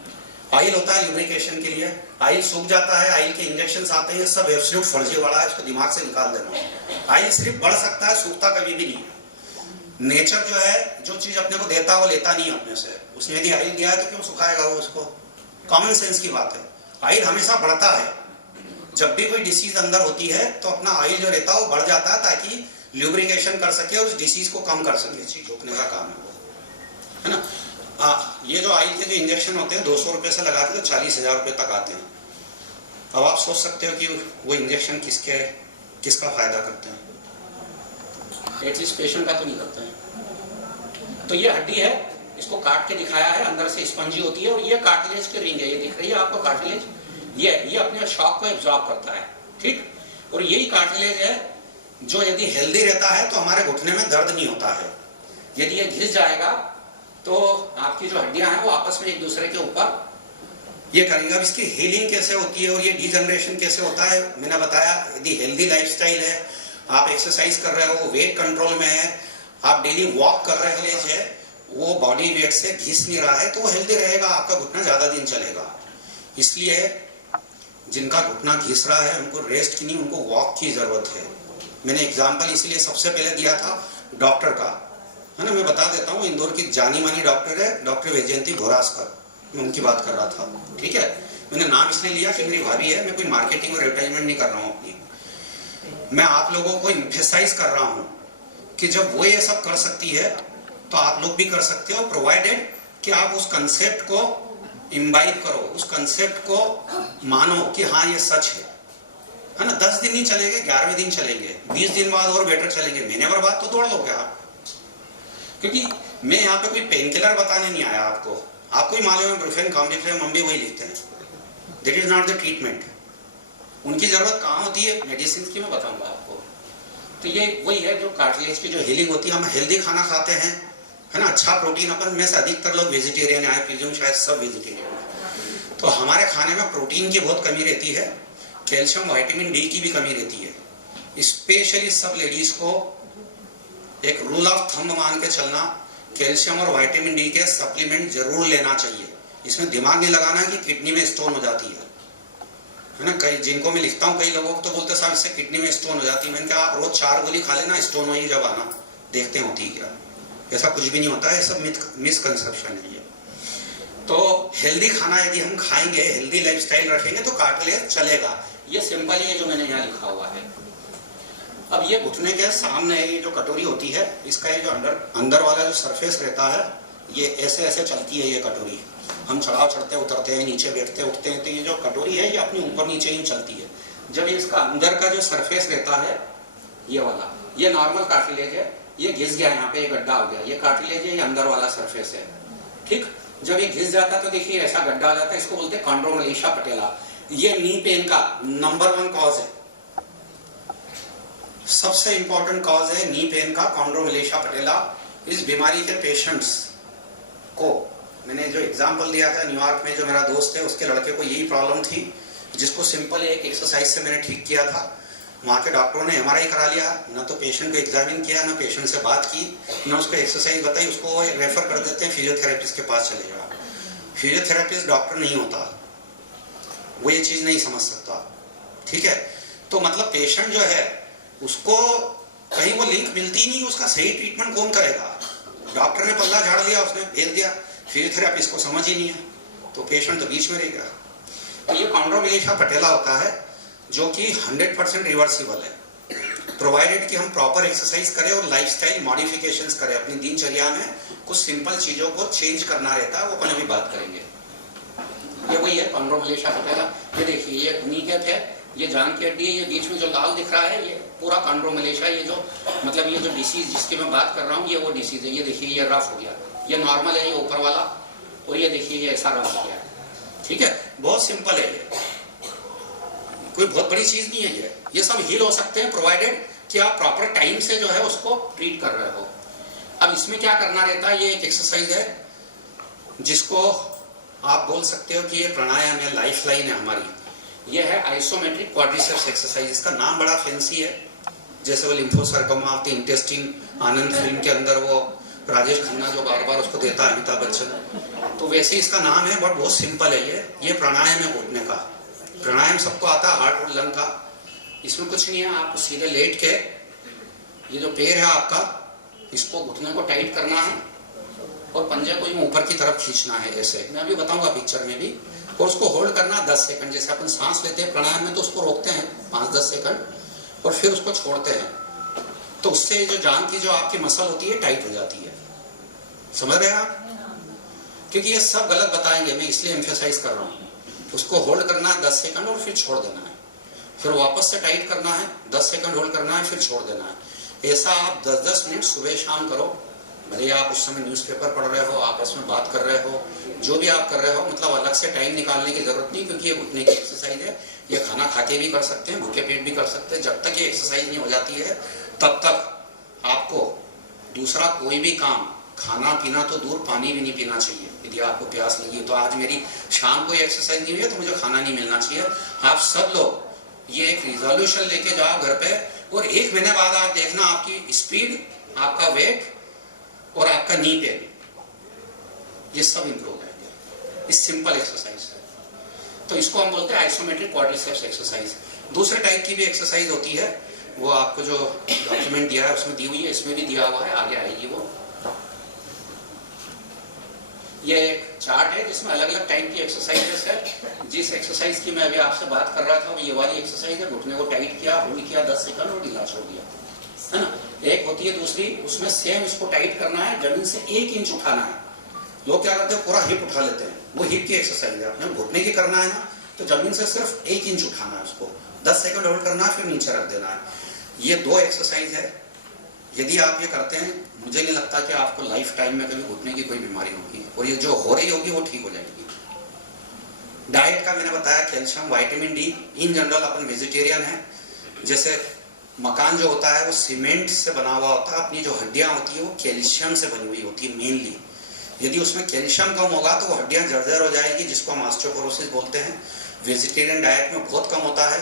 आयल होता है ल्यूब्रिकेशन के लिए, आयल सूख जाता है, आयल के इंजेक्शन आते हैं, सब एब्सोल्यूट फर्जी वाला है, इसको दिमाग से निकाल देना। आयल सिर्फ बढ़ सकता है, सूखता कभी भी नहीं है। नेचर जो है जो चीज अपने को देता है वो लेता नहीं अपने से। उसने यदि आयल दिया है तो क्यों सुखाएगा वो उसको? कॉमन सेंस की बात है। आयल हमेशा बढ़ता है। जब भी कोई डिसीज अंदर होती है तो अपना आयल जो रहता है वो बढ़ जाता है ताकि ल्यूब्रिकेशन कर सके और उस डिसीज को कम कर सके। चीज रोकने का काम है वो, है ना। ये जो आयल के जो इंजेक्शन होते हैं 200 रुपए से लगा के तो 40,000 रुपए तक आते हैं। अब आप सोच सकते हो कि वो इंजेक्शन किसका फायदा करते हैं? एटलीस्ट पेशेंट का तो नहीं करते हैं। तो ये हड्डी है, इसको काट के दिखाया है, अंदर से स्पंजी होती है और ये कार्टिलेज की रिंग है। ये दिख रही है आपको कार्टिलेज? ये अपने शॉक को एब्जॉर्ब करता है, ठीक। और यही कार्टिलेज है जो यदि हेल्दी रहता है तो हमारे घुटने में दर्द नहीं होता है। यदि ये घिस जाएगा तो आपकी जो हड्डियां हैं वो आपस में एक दूसरे के ऊपर ये करेंगे। अब इसकी हीलिंग कैसे होती है और ये डीजनरेशन कैसे होता है मैंने बताया। यदि हेल्दी लाइफस्टाइल है, आप एक्सरसाइज कर रहे हो, वेट कंट्रोल में है, आप डेली वॉक कर रहे हैं, वो बॉडी वेट से घिस नहीं रहा है, तो वो हेल्दी रहेगा, आपका घुटना ज्यादा दिन चलेगा। इसलिए जिनका घुटना घिस रहा है उनको रेस्ट की नहीं, उनको वॉक की जरूरत है। मैंने एग्जाम्पल इसलिए सबसे पहले दिया था डॉक्टर का, है ना। मैं बता देता हूँ, इंदौर की जानी मानी डॉक्टर है डॉक्टर वैजयंती घोरासकर, मैं उनकी बात कर रहा था, ठीक है। मैंने नाम इसलिए लिया कि मेरी भाभी है, मैं कोई मार्केटिंग और एडवर्टाइजमेंट नहीं कर रहा हूँ अपनी। मैं आप लोगों को एम्फेसाइज कर रहा हूँ कि जब वो ये सब कर सकती है तो आप लोग भी कर सकते हो, प्रोवाइडेड कि आप उस कंसेप्ट को इम्बाइब करो, उस कंसेप्ट को मानो कि हाँ ये सच है ना। 10 दिन नहीं चलेंगे, 11वें दिन चलेंगे, 20 दिन बाद और बेटर चलेंगे, महीने भर बाद तो दौड़ लोगे आप। क्योंकि मैं यहाँ पे कोई पेन किलर बताने नहीं आया आपको ही मालूम है ब्रुफेन कॉम्बिफ्रेम हम भी वही लिखते हैं। That is not the treatment. उनकी जरूरत कहाँ होती है मेडिसिन की, मैं बताऊंगा आपको। तो ये वही है जो कार्टिलेज की जो हीलिंग होती है। हम हेल्दी खाना खाते हैं, है ना, अच्छा प्रोटीन। अपन में से अधिकतर लोग वेजिटेरियन है, प्रीज्यूम शायद सब वेजिटेरियन। तो हमारे खाने में प्रोटीन की बहुत कमी रहती है, कैल्शियम विटामिन डी की भी कमी रहती है। स्पेशली सब लेडीज को एक रूल ऑफ थंब मान के चलना, कैल्शियम और विटामिन डी के सप्लीमेंट जरूर लेना चाहिए। इसमें दिमाग नहीं लगाना है कि किडनी में स्टोन हो जाती है ना। कई जिनको मैं लिखता हूँ, कई लोगों को तो बोलते साहब इससे किडनी में स्टोन हो जाती है। मैंने कहा आप रोज 4 गोली खा लेना, स्टोन होगी जब आना, देखते हैं होती क्या। ऐसा कुछ भी नहीं होता है, सब मिसकंसेप्शन है ये। तो हेल्दी खाना यदि हम खाएंगे, हेल्दी लाइफस्टाइल रखेंगे तो कार्टिलेज चलेगा। ये सिंपल ही है जो मैंने यहाँ लिखा हुआ है। अब ये घुटने के सामने ये जो कटोरी होती है, इसका ये जो अंदर वाला जो सरफेस रहता है, ये ऐसे ऐसे चलती है ये कटोरी। हम चढ़ाव चढ़ते उतरते हैं, नीचे बैठते उठते हैं, तो ये जो कटोरी है ये अपनी ऊपर नीचे ही चलती है। जब ये इसका अंदर का जो सरफेस रहता है ये वाला, ये नॉर्मल कार्टिलेज है, ये घिस गया, यहाँ पे ये गड्ढा हो गया, ये कार्टिलेज है, ये अंदर वाला सरफेस है, ठीक। जब ये घिस जाता है तो देखिए ऐसा गड्ढा आ जाता है, इसको बोलते हैं कॉन्ड्रोमलेशिया पटेला। ये नी पेन का नंबर 1 कॉज है, सबसे इंपॉर्टेंट कॉज है नी पेन का, कॉन्ड्रोमलेशिया पटेला। इस बीमारी के पेशेंट्स को मैंने जो एग्जांपल दिया था न्यूयॉर्क में, जो मेरा दोस्त है उसके लड़के को यही प्रॉब्लम थी, जिसको सिंपल एक एक्सरसाइज से मैंने ठीक किया था। वहाँ के डॉक्टरों ने MRI करा लिया, ना तो पेशेंट को एग्जामिन किया, ना पेशेंट से बात की, ना उसको एक्सरसाइज बताई, उसको रेफर कर देते हैं फिजियोथेरेपिस्ट के पास चले जाओ। फिजियोथेरेपिस्ट डॉक्टर नहीं होता, वो ये चीज नहीं समझ सकता, ठीक है। तो मतलब पेशेंट जो है उसको कहीं वो लिंक मिलती नहीं, उसका सही ट्रीटमेंट कौन करेगा। डॉक्टर ने पल्ला झाड़ लिया, उसने भेज दिया, फिजियोथेरेपिस्ट को समझ ही नहीं है, तो पेशेंट तो बीच में रह गया। तो ये कॉन्ड्रोमलेशिया पटेला होता है जो कि 100% रिवर्सिबल है, प्रोवाइडेड कि हम प्रॉपर एक्सरसाइज करें और लाइफस्टाइल मॉडिफिकेशंस करें। अपनी दिनचर्या में कुछ सिंपल चीजों को चेंज करना रहता है, वो अपन अभी बात करेंगे। ये वही है कॉन्ड्रोमलेशिया पटेला। ये देखिए ये नी कैप है, ये जान की हड्डी है, ये बीच में जो लाल दिख रहा है ये पूरा कॉन्ड्रोमलेशिया। ये जो मतलब ये जो डिसीज जिसकी मैं बात कर रहा हूँ ये वो डिसीज है। ये देखिए ये रफ हो गया, ये नॉर्मल है ये ऊपर वाला, और ये देखिए ये ऐसा रफ हो गया, ठीक है। बहुत सिंपल है ये, कोई बहुत बड़ी चीज नहीं है ये सब हील हो सकते हैं प्रोवाइडेड कि आप प्रॉपर टाइम से जो है उसको ट्रीट कर रहे हो। अब इसमें क्या करना रहता है, ये एक एक्सरसाइज है जिसको आप बोल सकते हो कि ये प्राणायाम है, लाइफ लाइन है हमारी। ये है आइसोमेट्रिक क्वाड्रिसेप्स एक्सरसाइज। इसका नाम बड़ा फैंसी है, जैसे वो lymphosarcoma of the intestine, Anand film के अंदर वो राजेश खन्ना जो बार बार उसको देता है अमिताभ बच्चन, तो वैसे इसका नाम है, बट बहुत सिंपल है ये प्राणायाम है घुटने का। प्राणायाम सबको आता है, हार्ट और लंग का। इसमें कुछ नहीं है, आपको सीधे लेट के ये जो पैर है आपका, इसको घुटने को टाइट करना है और पंजे को ऊपर की तरफ खींचना है, ऐसे मैं अभी बताऊंगा पिक्चर में भी। और उसको होल्ड करना 10 सेकंड, जैसे अपन सांस लेते हैं प्राणायाम में तो उसको रोकते हैं 5-10 सेकंड और फिर उसको छोड़ते हैं, तो उससे जो जान की जो आपकी मसल होती है टाइट हो जाती है। समझ रहे हैं आप? क्योंकि ये सब गलत बताएंगे, मैं इसलिए एम्फेसाइज कर रहा हूँ। उसको होल्ड करना है 10 सेकंड और फिर छोड़ देना है, फिर वापस से टाइट करना है, 10 सेकंड होल्ड करना है, फिर छोड़ देना है। ऐसा आप 10-10 मिनट सुबह शाम करो। भले आप उस समय न्यूज़पेपर पढ़ रहे हो, आपस में बात कर रहे हो, जो भी आप कर रहे हो, मतलब अलग से टाइम निकालने की जरूरत नहीं, क्योंकि ये घुटने की एक्सरसाइज है। ये खाना खा के भी कर सकते हैं, भूखे पेट भी कर सकते हैं। जब तक ये एक्सरसाइज नहीं हो जाती है तब तक आपको दूसरा कोई भी काम, खाना पीना तो दूर, पानी भी नहीं पीना चाहिए। यदि आपको प्यास लगी है तो आज मेरी शाम को ये एक्सरसाइज नहीं हुई है तो मुझे खाना नहीं मिलना चाहिए। आप सब लोग ये एक रिजोल्यूशन लेके जाओ घर पे, और 1 महीने बाद आप देखना आपकी स्पीड, आपका वेट और आपका नी पेन, ये सब इंप्रूव है इस सिंपल एक्सरसाइज से। तो इसको हम बोलते हैं आइसोमेट्रिक क्वाड्रिसेप्स एक्सरसाइज। दूसरे टाइप की भी एक्सरसाइज होती है, वो आपको जो डॉक्यूमेंट दिया है उसमें दी हुई है, इसमें भी दिया हुआ है, आगे आएगी वो। ये एक चार्ट है जिसमें अलग अलग टाइप की एक्सरसाइजेस है। जिस एक्सरसाइज की मैं अभी आपसे बात कर रहा था वो ये वाली एक्सरसाइज है। घुटने को टाइट किया, होल्ड किया 10 सेकंड और ढीला छोड़ दिया, है ना। एक होती है दूसरी, उसमें सेम इसको टाइट करना है, जमीन से 1 इंच उठाना है। लोग क्या करते हैं, पूरा हिप उठा लेते हैं, वो हिप की एक्सरसाइज है। आपने घुटने की करना है ना, तो जमीन से सिर्फ 1 इंच उठाना है, उसको 10 सेकंड होल्ड करना है, फिर नीचे रख देना है। ये 2 एक्सरसाइज है। यदि आप ये करते हैं, मुझे नहीं लगता कि आपको लाइफ टाइम में कभी घुटने की कोई बीमारी होगी, और ये जो हो रही होगी वो ठीक हो जाएगी। डाइट का मैंने बताया, calcium, vitamin D. In general upon vegetarian है। जैसे मकान जो होता है वो सीमेंट से बना हुआ होता है, अपनी जो हड्डियां होती है वो कैल्शियम से बनी हुई होती है मेनली। यदि उसमें कैल्शियम कम होगा तो वो हड्डियां जर्जर हो जाएगी, जिसको हम ऑस्टियोपोरोसिस बोलते हैं। वेजिटेरियन डाइट में बहुत कम होता है।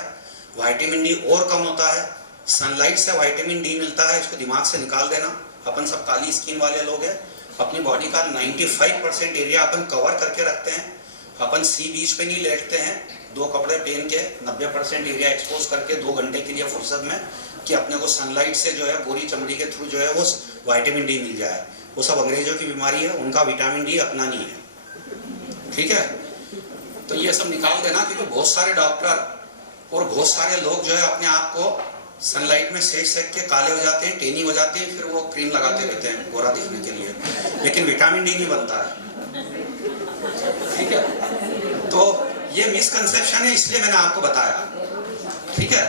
विटामिन डी और कम होता है। सनलाइट से विटामिन डी मिलता है, इसको दिमाग से निकाल देना। अपन सब काली स्किन वाले लोग हैं, अपनी बॉडी का 95% एरिया अपन कवर करके रखते हैं। अपन सी बीच पे नहीं लेटते हैं 2 कपड़े पहन के 90% एरिया एक्सपोज करके 2 घंटे के लिए फुर्सत में, कि अपने को सनलाइट से जो है गोरी चमड़ी के थ्रू जो है वो विटामिन डी मिल जाए। वो सब अंग्रेजों की बीमारी है, उनका विटामिन डी अपना नहीं है। ठीक है, तो ये सब निकाल देना, क्योंकि बहुत सारे डॉक्टर और बहुत सारे लोग जो है अपने आप को सनलाइट में सेक सेक के काले हो जाते हैं, टेनी हो जाते हैं, फिर वो क्रीम लगाते रहते हैं गोरा दिखने के लिए, लेकिन विटामिन डी नहीं बनता है। ठीक है, तो ये मिसकंसेप्शन है, इसलिए मैंने आपको बताया। ठीक है,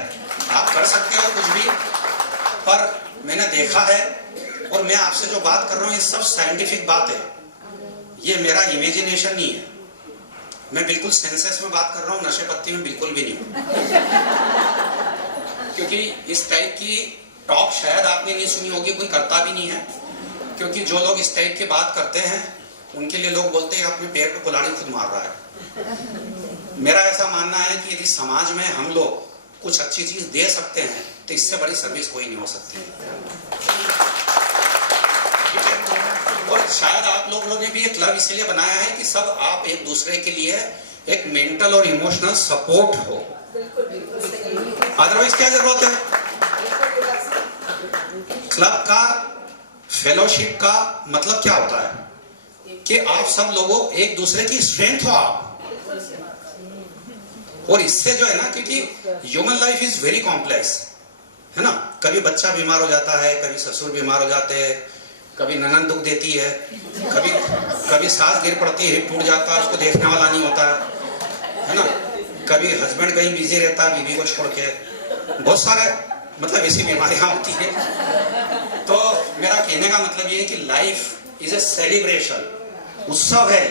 आप कर सकते हो कुछ भी, पर मैंने देखा है और मैं आपसे जो बात कर रहा हूँ ये सब साइंटिफिक बात है, ये मेरा इमेजिनेशन नहीं है। मैं बिल्कुल सेंसेस में बात कर रहा हूँ, नशे पत्ती में बिल्कुल भी नहीं। क्योंकि इस टाइप की टॉक शायद आपने नहीं सुनी होगी, कोई करता भी नहीं है। क्योंकि जो लोग इस टाइप की बात करते हैं उनके लिए लोग बोलते हैं अपने पेट को कुल्हाड़ी खुद मार रहा है। मेरा ऐसा मानना है कि यदि समाज में हम लोग कुछ अच्छी चीज दे सकते हैं तो इससे बड़ी सर्विस कोई नहीं हो सकती। ठीक है, और शायद आप लोगों ने भी ये क्लब इसलिए बनाया है कि सब आप एक दूसरे के लिए एक मेंटल और इमोशनल सपोर्ट हो, अदरवाइज क्या जरूरत है। क्लब का फेलोशिप का मतलब क्या होता है कि आप सब लोगों एक दूसरे की स्ट्रेंथ हो आप, और इससे जो है ना, क्योंकि human life is very complex है ना। कभी बच्चा बीमार हो जाता है, कभी ससुर बीमार हो जाते हैं, कभी ननद दुख देती है, कभी सास गिर पड़ती है, हिप टूट जाता है, उसको देखने वाला नहीं होता है ना। कभी हस्बैंड कहीं बिजी रहता है बीवी को छोड़ के, बहुत सारे मतलब ऐसी बीमारियां होती है। तो मेरा कहने का मतलब ये है कि लाइफ इज ए सेलिब्रेशन, उत्सव है।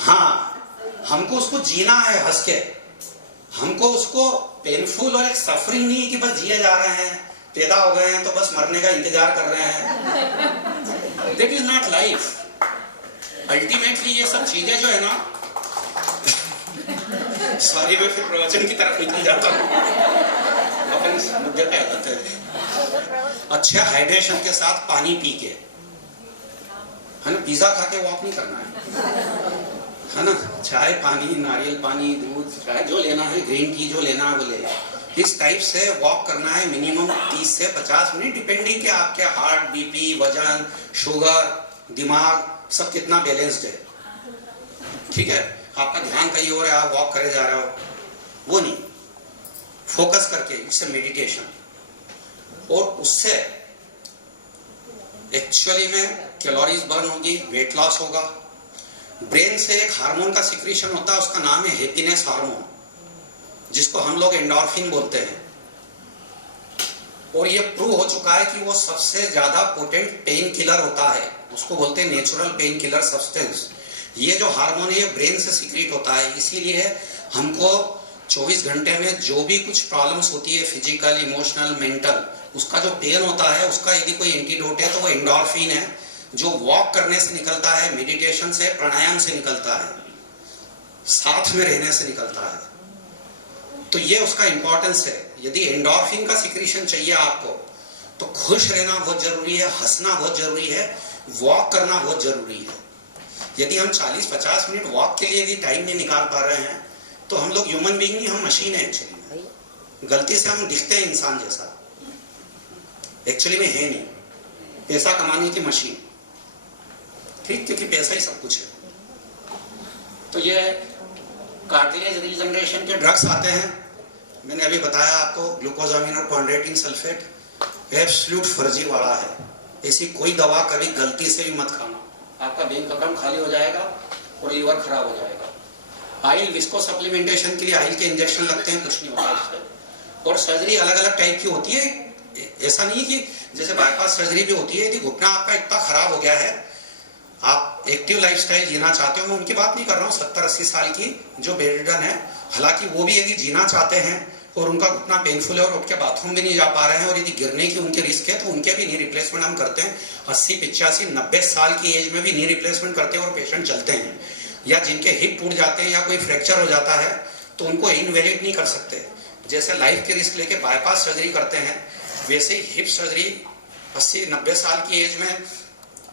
हाँ, हमको उसको जीना है हंस के, हमको उसको पेनफुल और एक सफरिंग नहीं कि बस जिए जा रहे हैं, पैदा हो गए हैं तो बस मरने का इंतजार कर रहे हैं। That is not life. Ultimately ये सब चीजें जो है ना, सॉरी मैं फिर प्रवचन की तरफ निकल जाता हूँ, अपन इस मुद्दे पे आ जाते हैं। अच्छे हाइड्रेशन के साथ पानी पी के, है ना, पिज्जा खा के वॉक नहीं करना है ना। चाय पानी, नारियल पानी, दूध, चाय जो लेना है, ग्रीन टी जो लेना है वो ले। इस टाइप से वॉक करना है मिनिमम 30 से 50 मिनट, डिपेंडिंग कि आपके हार्ट, बीपी, वजन, शुगर, दिमाग सब कितना बैलेंस्ड है। ठीक है, आपका ध्यान कहीं और है, आप वॉक करे जा रहे हो, वो नहीं, फोकस करके, इट्स ए मेडिटेशन। और उससे एक्चुअली में कैलोरीज बर्न होगी, वेट लॉस होगा। ब्रेन से एक हार्मोन का सिक्रीशन होता है, उसका नाम है हैप्पीनेस हार्मोन, जिसको हम लोग एंडोर्फिन बोलते हैं। और ये प्रूव हो चुका है कि वो सबसे ज्यादा पोटेंट पेन किलर होता है, उसको बोलते हैं नेचुरल पेन किलर सब्सटेंस। ये जो हार्मोन है ये ब्रेन से सिक्रीट होता है, इसीलिए हमको 24 घंटे में जो भी कुछ प्रॉब्लम्स होती है, फिजिकल, इमोशनल, मेंटल, उसका जो पेन होता है उसका यदि कोई एंटीडोट है तो वो एंडोर्फिन है, जो वॉक करने से निकलता है, मेडिटेशन से, प्राणायाम से निकलता है, साथ में रहने से निकलता है। तो ये उसका इंपॉर्टेंस है। यदि एंडोर्फिन का सिक्रीशन चाहिए आपको तो खुश रहना बहुत जरूरी है, हंसना बहुत जरूरी है, वॉक करना बहुत जरूरी है। यदि हम 40-50 मिनट वॉक के लिए यदि टाइम नहीं निकाल पा रहे हैं तो हम लोग ह्यूमन बीइंग नहीं, हम मशीन है। एक्चुअली गलती से हम दिखते हैं इंसान जैसा, एक्चुअली में है नहीं, पैसा कमाने की मशीन। ठीक, क्योंकि पैसा ही सब कुछ है। तो ये कार्टिलेज रीजनरेशन के ड्रग्स आते हैं, मैंने अभी बताया आपको, ग्लूकोजामिन और कॉन्ड्रेटिन सल्फेट, एब्सोल्यूट फर्जी वाला है। ऐसी कोई दवा कभी गलती से भी मत खाना, आपका बैंक अकाउंट खाली हो जाएगा और लीवर खराब हो जाएगा। आइल, विस्को सप्लीमेंटेशन के लिए आइल के इंजेक्शन लगते हैं, कुछ नहीं होता इससे। और सर्जरी अलग अलग टाइप की होती है, ऐसा नहीं कि जैसे बाईपास सर्जरी भी होती है। यदि घुटना आपका इतना खराब हो गया है, आप एक्टिव लाइफस्टाइल जीना चाहते हो, मैं उनकी बात नहीं कर रहा हूँ 70-80 साल की जो बेडरिडन है, हालांकि वो भी यदि जीना चाहते हैं और उनका घुटना पेनफुल है और उठ के बाथरूम भी नहीं जा पा रहे हैं और यदि गिरने की उनके रिस्क है तो उनके भी नी रिप्लेसमेंट हम करते हैं। 80, 85, 90 साल की एज में भी नी रिप्लेसमेंट करते हैं और पेशेंट चलते हैं। या जिनके हिप टूट जाते हैं या कोई फ्रैक्चर हो जाता है तो उनको इनवैलिड नहीं कर सकते। जैसे लाइफ के रिस्क लेके बाईपास सर्जरी करते हैं, वैसे ही हिप सर्जरी 80-90 साल की एज में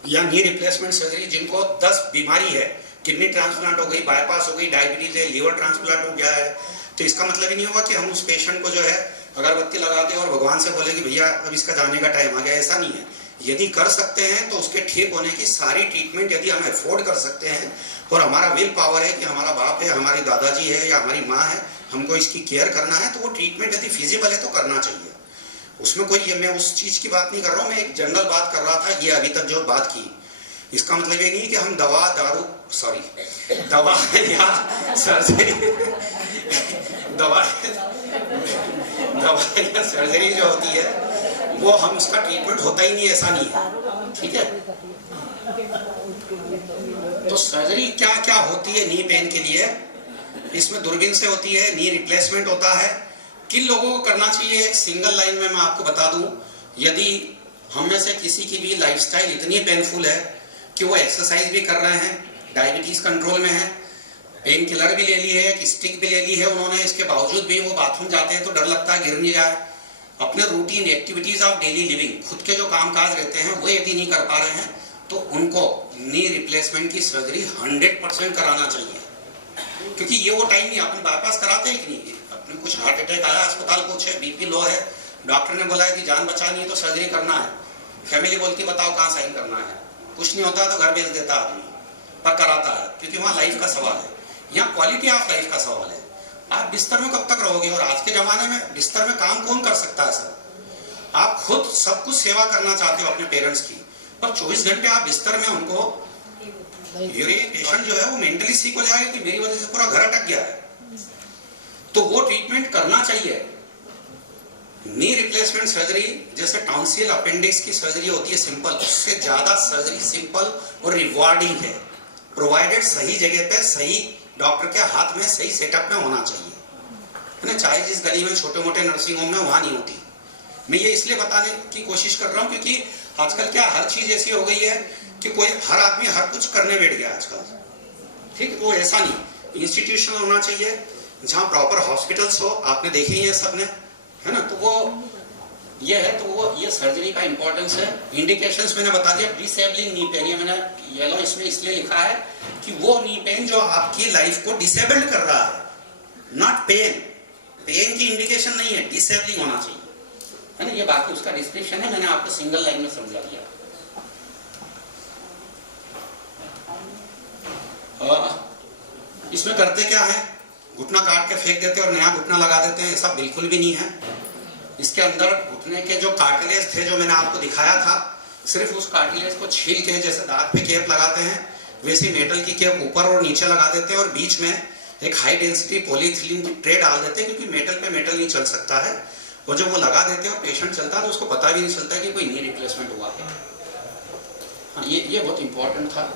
या नी रिप्लेसमेंट सर्जरी, जिनको 10 बीमारी है, किडनी ट्रांसप्लांट हो गई, बाईपास हो गई, डायबिटीज है, लीवर ट्रांसप्लांट हो गया है, तो इसका मतलब ही नहीं होगा कि हम उस पेशेंट को जो है अगरबत्ती लगा दें और भगवान से बोले कि भैया अब इसका जाने का टाइम आ गया। ऐसा नहीं है। यदि कर सकते हैं तो उसके ठीक होने की सारी ट्रीटमेंट यदि हम अफोर्ड कर सकते हैं और हमारा विल पावर है कि हमारा बाप है, हमारी दादाजी है या हमारी माँ है, हमको इसकी केयर करना है, तो वो ट्रीटमेंट यदि फिजिबल है तो करना चाहिए। उसमें कोई ये, मैं उस चीज की बात नहीं कर रहा हूँ, मैं एक जनरल बात कर रहा था। ये अभी तक जो बात की, इसका मतलब ये नहीं कि हम दवा या सर्जरी दवा या सर्जरी जो होती है वो हम उसका ट्रीटमेंट होता ही नहीं, ऐसा नहीं है। ठीक है, तो सर्जरी क्या क्या होती है नी पेन के लिए? इसमें दूरबीन से होती है, नी रिप्लेसमेंट होता है। किन लोगों को करना चाहिए, एक सिंगल लाइन में मैं आपको बता दूं, यदि हम में से किसी की भी लाइफस्टाइल इतनी पेनफुल है कि वो एक्सरसाइज भी कर रहे हैं, डायबिटीज कंट्रोल में है, पेन किलर भी ले ली है, एक स्टिक भी ले ली है उन्होंने, इसके बावजूद भी वो बाथरूम जाते हैं तो डर लगता है गिर नहीं जाए, अपने routine activities of daily living, खुद के जो कामकाज रहते हैं वो यदि नहीं कर पा रहे हैं, तो उनको नी रिप्लेसमेंट की सर्जरी 100% कराना चाहिए। क्योंकि ये वो टाइम नहीं, अपन बाईपास कराते हैं कि नहीं, अपने कुछ हार्ट अटैक आया, अस्पताल पहुंचे, बीपी लो है, डॉक्टर ने बोला है कि जान बचानी है तो सर्जरी करना है, फैमिली बोलती बताओ कहाँ साइन करना है, कुछ नहीं होता तो घर भेज देता आदमी, पर कराता है क्योंकि वहाँ लाइफ का सवाल है, यहाँ क्वालिटी ऑफ लाइफ का सवाल है। आप बिस्तर में कब तक रहोगे? और आज के जमाने में बिस्तर में काम कौन कर सकता है सर? आप खुद सब कुछ सेवा करना चाहते हो अपने पेरेंट्स की, पर 24 घंटे आप बिस्तर में उनको, ये पेशेंट जो है वो मेंटली सीक हो जाएगा कि मेरी वजह से पूरा घर अटक गया है, तो वो ट्रीटमेंट करना चाहिए। नी रिप्लेसमेंट सर्जरी जैसे टॉन्सिल अपेंडिक्स की सर्जरी होती है सिंपल, उससे ज्यादा सर्जरी सिंपल और रिवार्डिंग है, प्रोवाइडेड सही जगह पे सही डॉक्टर के हाथ में सही सेटअप में होना चाहिए, है ना? चाहे जिस गली में छोटे मोटे नर्सिंग होम में वहां नहीं होती। मैं ये इसलिए बताने की कोशिश कर रहा हूँ क्योंकि आजकल क्या हर चीज ऐसी हो गई है कि कोई हर आदमी हर कुछ करने बैठ गया आजकल। ठीक, वो ऐसा नहीं, इंस्टीट्यूशन होना चाहिए जहाँ प्रॉपर हॉस्पिटल्स हो, आपने देखे ही है सबने, है ना? तो वो ये है, तो वो ये सर्जरी का इंपॉर्टेंस है। इंडिकेशंस मैंने बता दिया। डिसेबलिंग नी पेन, ये मैंने येलो इसमें इसलिए लिखा है कि वो नी पेन जो आपकी लाइफ को डिसेबल्ड कर रहा है, नॉट पेन। पेन की इंडिकेशन नहीं है, डिसेबलिंग होना चाहिए, है ना? ये बाकी उसका डिस्क्रिप्शन है, मैंने आपको सिंगल लाइन में समझा दिया। इसमें करते क्या है, घुटना काट के फेंक देते और नया घुटना लगा देते हैं, ऐसा बिल्कुल भी नहीं है। इसके अंदर घुटने के जो कार्टिलेज थे जो मैंने आपको दिखाया था, सिर्फ उस कार्टिलेज को छील के जैसे दांत पे कैप लगाते हैं वैसे मेटल की कैप ऊपर और नीचे लगा देते हैं और बीच में एक हाई डेंसिटी पॉलीथिलीन की ट्रे डाल देते हैं, क्योंकि मेटल पे मेटल नहीं चल सकता है। और जब वो लगा देते हैं और पेशेंट चलता है तो उसको पता भी नहीं चलता कि कोई नी रिप्लेसमेंट हुआ है। हाँ, ये बहुत इंपॉर्टेंट था।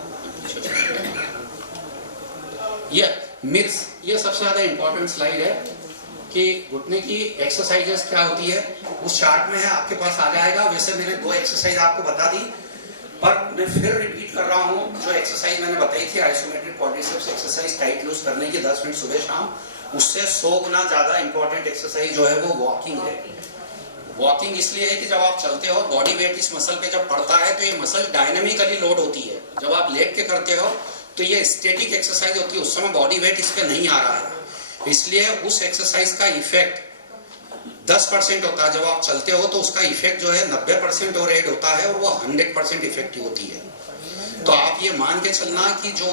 ये मिथ्स, ये सबसे ज्यादा इंपॉर्टेंट स्लाइड है कि घुटने की एक्सरसाइजेस क्या होती है, उस चार्ट में है, आपके पास आ जाएगा। वैसे मैंने 2 एक्सरसाइज आपको बता दी, पर मैं फिर रिपीट कर रहा हूँ। जो एक्सरसाइज मैंने बताई थी isometric quadriceps exercise tight loose करने की 10 मिनट सुबह शाम, उससे 100 गुना ज्यादा इंपॉर्टेंट एक्सरसाइज जो है वो वॉकिंग है। वॉकिंग इसलिए है कि जब आप चलते हो बॉडी वेट इस मसल पे जब पड़ता है तो ये मसल डायनामिकली लोड होती है। जब आप लेट के करते हो तो ये स्टैटिक एक्सरसाइज होती है, उस समय बॉडी वेट इस पे नहीं आ रहा है, इसलिए उस एक्सरसाइज का इफेक्ट 10% होता है। जब आप चलते हो तो उसका इफेक्ट जो है 90% और ऐड होता है और वो 100% इफेक्टिव होती है। तो आप ये मान के चलना कि जो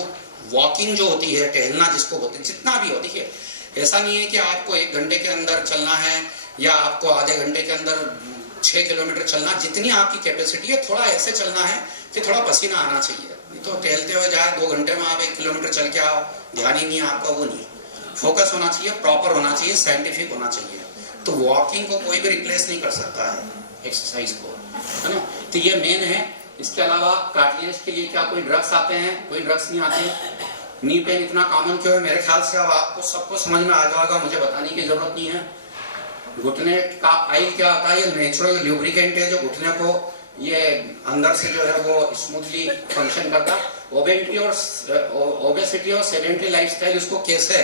वॉकिंग जो होती है, टहलना जिसको बोलते हैं, जितना भी हो, देखिए ऐसा नहीं है कि आपको 1 घंटे के अंदर चलना है या आपको आधे घंटे के अंदर 6 किलोमीटर चलना, जितनी आपकी कैपेसिटी है थोड़ा ऐसे चलना है कि थोड़ा पसीना आना चाहिए। तो टहलते हुए जाए 2 घंटे में आप 1 किलोमीटर चल के आओ, ध्यान ही नहीं है आपका, वो नहीं। फोकस होना चाहिए, प्रॉपर होना चाहिए, साइंटिफिक होना चाहिए। तो वॉकिंग को कोई भी रिप्लेस नहीं कर सकता है एक्सरसाइज को, है ना? तो ये मेन है। इसके अलावा कार्टिलेज के लिए क्या कोई ड्रग्स आते हैं? कोई ड्रग्स नहीं आते। नी पेन इतना कॉमन क्यों है? मेरे ख्याल से अब आपको सबको समझ में आ जाएगा, मुझे बताने की जरूरत नहीं है। घुटने का ऑयल क्या होता है? ये नेचुरल ल्यूब्रिकेंट है जो घुटने को ये अंदर से जो है वो स्मूथली फंक्शन करता। ओबेसिटी और सेडेंटरी लाइफस्टाइल इसको कैसे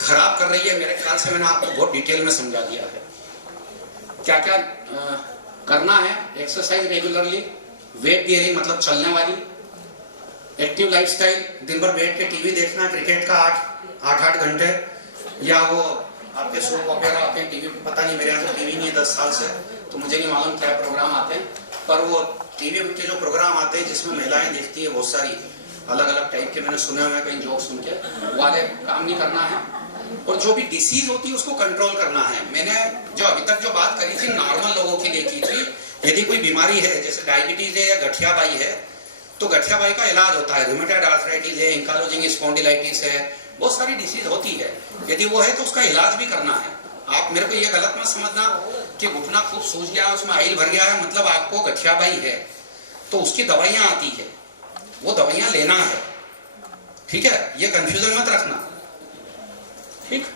खराब कर रही है, मेरे ख्याल से मैंने आपको बहुत डिटेल में समझा दिया है। क्या क्या करना है, एक्सरसाइज रेगुलरली, वेट बियरिंग मतलब चलने वाली, एक्टिव लाइफस्टाइल, दिन भर बैठ के टीवी देखना, क्रिकेट का 8 घंटे, या वो आपके सोप वगैरह आते हैं टीवी, पता नहीं मेरे यहाँ तो टीवी नहीं है 10 साल से, तो मुझे नहीं मालूम क्या प्रोग्राम आते हैं, पर वो टीवी के जो प्रोग्राम आते हैं जिसमें महिलाएं देखती है बहुत सारी अलग अलग टाइप के, मैंने सुने हुए कहीं जोक सुन के, वाले काम नहीं करना है। और जो भी डिसीज होती है उसको कंट्रोल करना है। मैंने जो अभी तक जो बात करी थी नॉर्मल लोगों के लिए की थी, यदि कोई बीमारी है जैसे डायबिटीज है या गठियाबाई है, तो गठियाबाई का इलाज होता है, रूमेटॉइड आर्थराइटिस है, एंकालोजिंग स्पॉन्डिलाइटिस है, बहुत सारी डिसीज होती है, यदि वो है तो उसका इलाज भी करना है। आप मेरे को ये गलत मत समझना कि घुटना खूब सूज गया उसमें आइल भर गया है मतलब आपको गठियाबाई है, तो उसकी दवाइयां आती है, वो दवाइयां लेना है, ठीक है, ये कंफ्यूजन मत रखना, ठीक।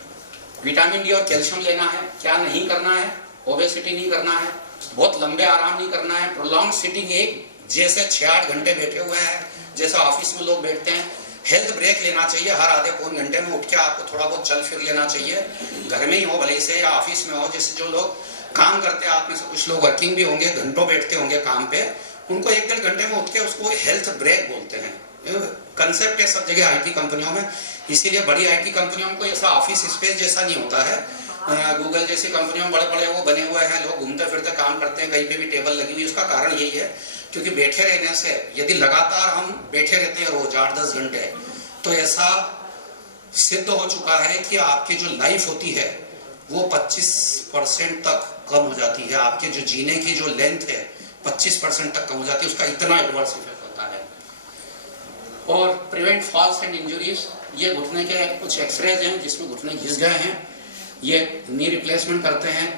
विटामिन डी और कैल्शियम लेना है, क्या नहीं करना है, ओबेसिटी नहीं करना है, बहुत लंबे आराम नहीं करना है, प्रोलॉन्ग सिटिंग, एक जैसे 6-8 घंटे बैठे हुए हैं जैसा ऑफिस में लोग बैठते हैं, हेल्थ ब्रेक लेना चाहिए, हर आधे पौन घंटे में उठ के आपको थोड़ा बहुत चल फिर लेना चाहिए, घर में ही हो भले से या ऑफिस में हो, जैसे जो लोग काम करते हैं आप में से कुछ लोग वर्किंग भी होंगे, घंटों बैठते होंगे काम पे, उनको 1-1.5 घंटे में उठ के उसको हेल्थ ब्रेक बोलते हैं। कंसेप्ट है सब जगह आईटी कंपनियों में, इसीलिए बड़ी आईटी कंपनियों को ऐसा ऑफिस स्पेस जैसा नहीं होता है। गूगल जैसी कंपनियों में बड़े बड़े वो बने हुए हैं, लोग घूमते फिरते काम करते हैं, कहीं पे भी टेबल लगी हुई, उसका कारण यही है क्योंकि बैठे रहने से, यदि लगातार हम बैठे रहते हैं रोज 8-10 घंटे, तो ऐसा सिद्ध हो चुका है कि आपकी जो लाइफ होती है वो 25% तक कम हो जाती है, आपके जो जीने की जो लेंथ है 25% तक कम हो जाती है, उसका इतना एडवर्स इफेक्ट होता है। और प्रिवेंट फॉल्स एंड इंजुरीज, ये घुटने के कुछ एक्सरेज हैं जिसमें घुटने घिस गए हैं, ये नी रिप्लेसमेंट करते हैं,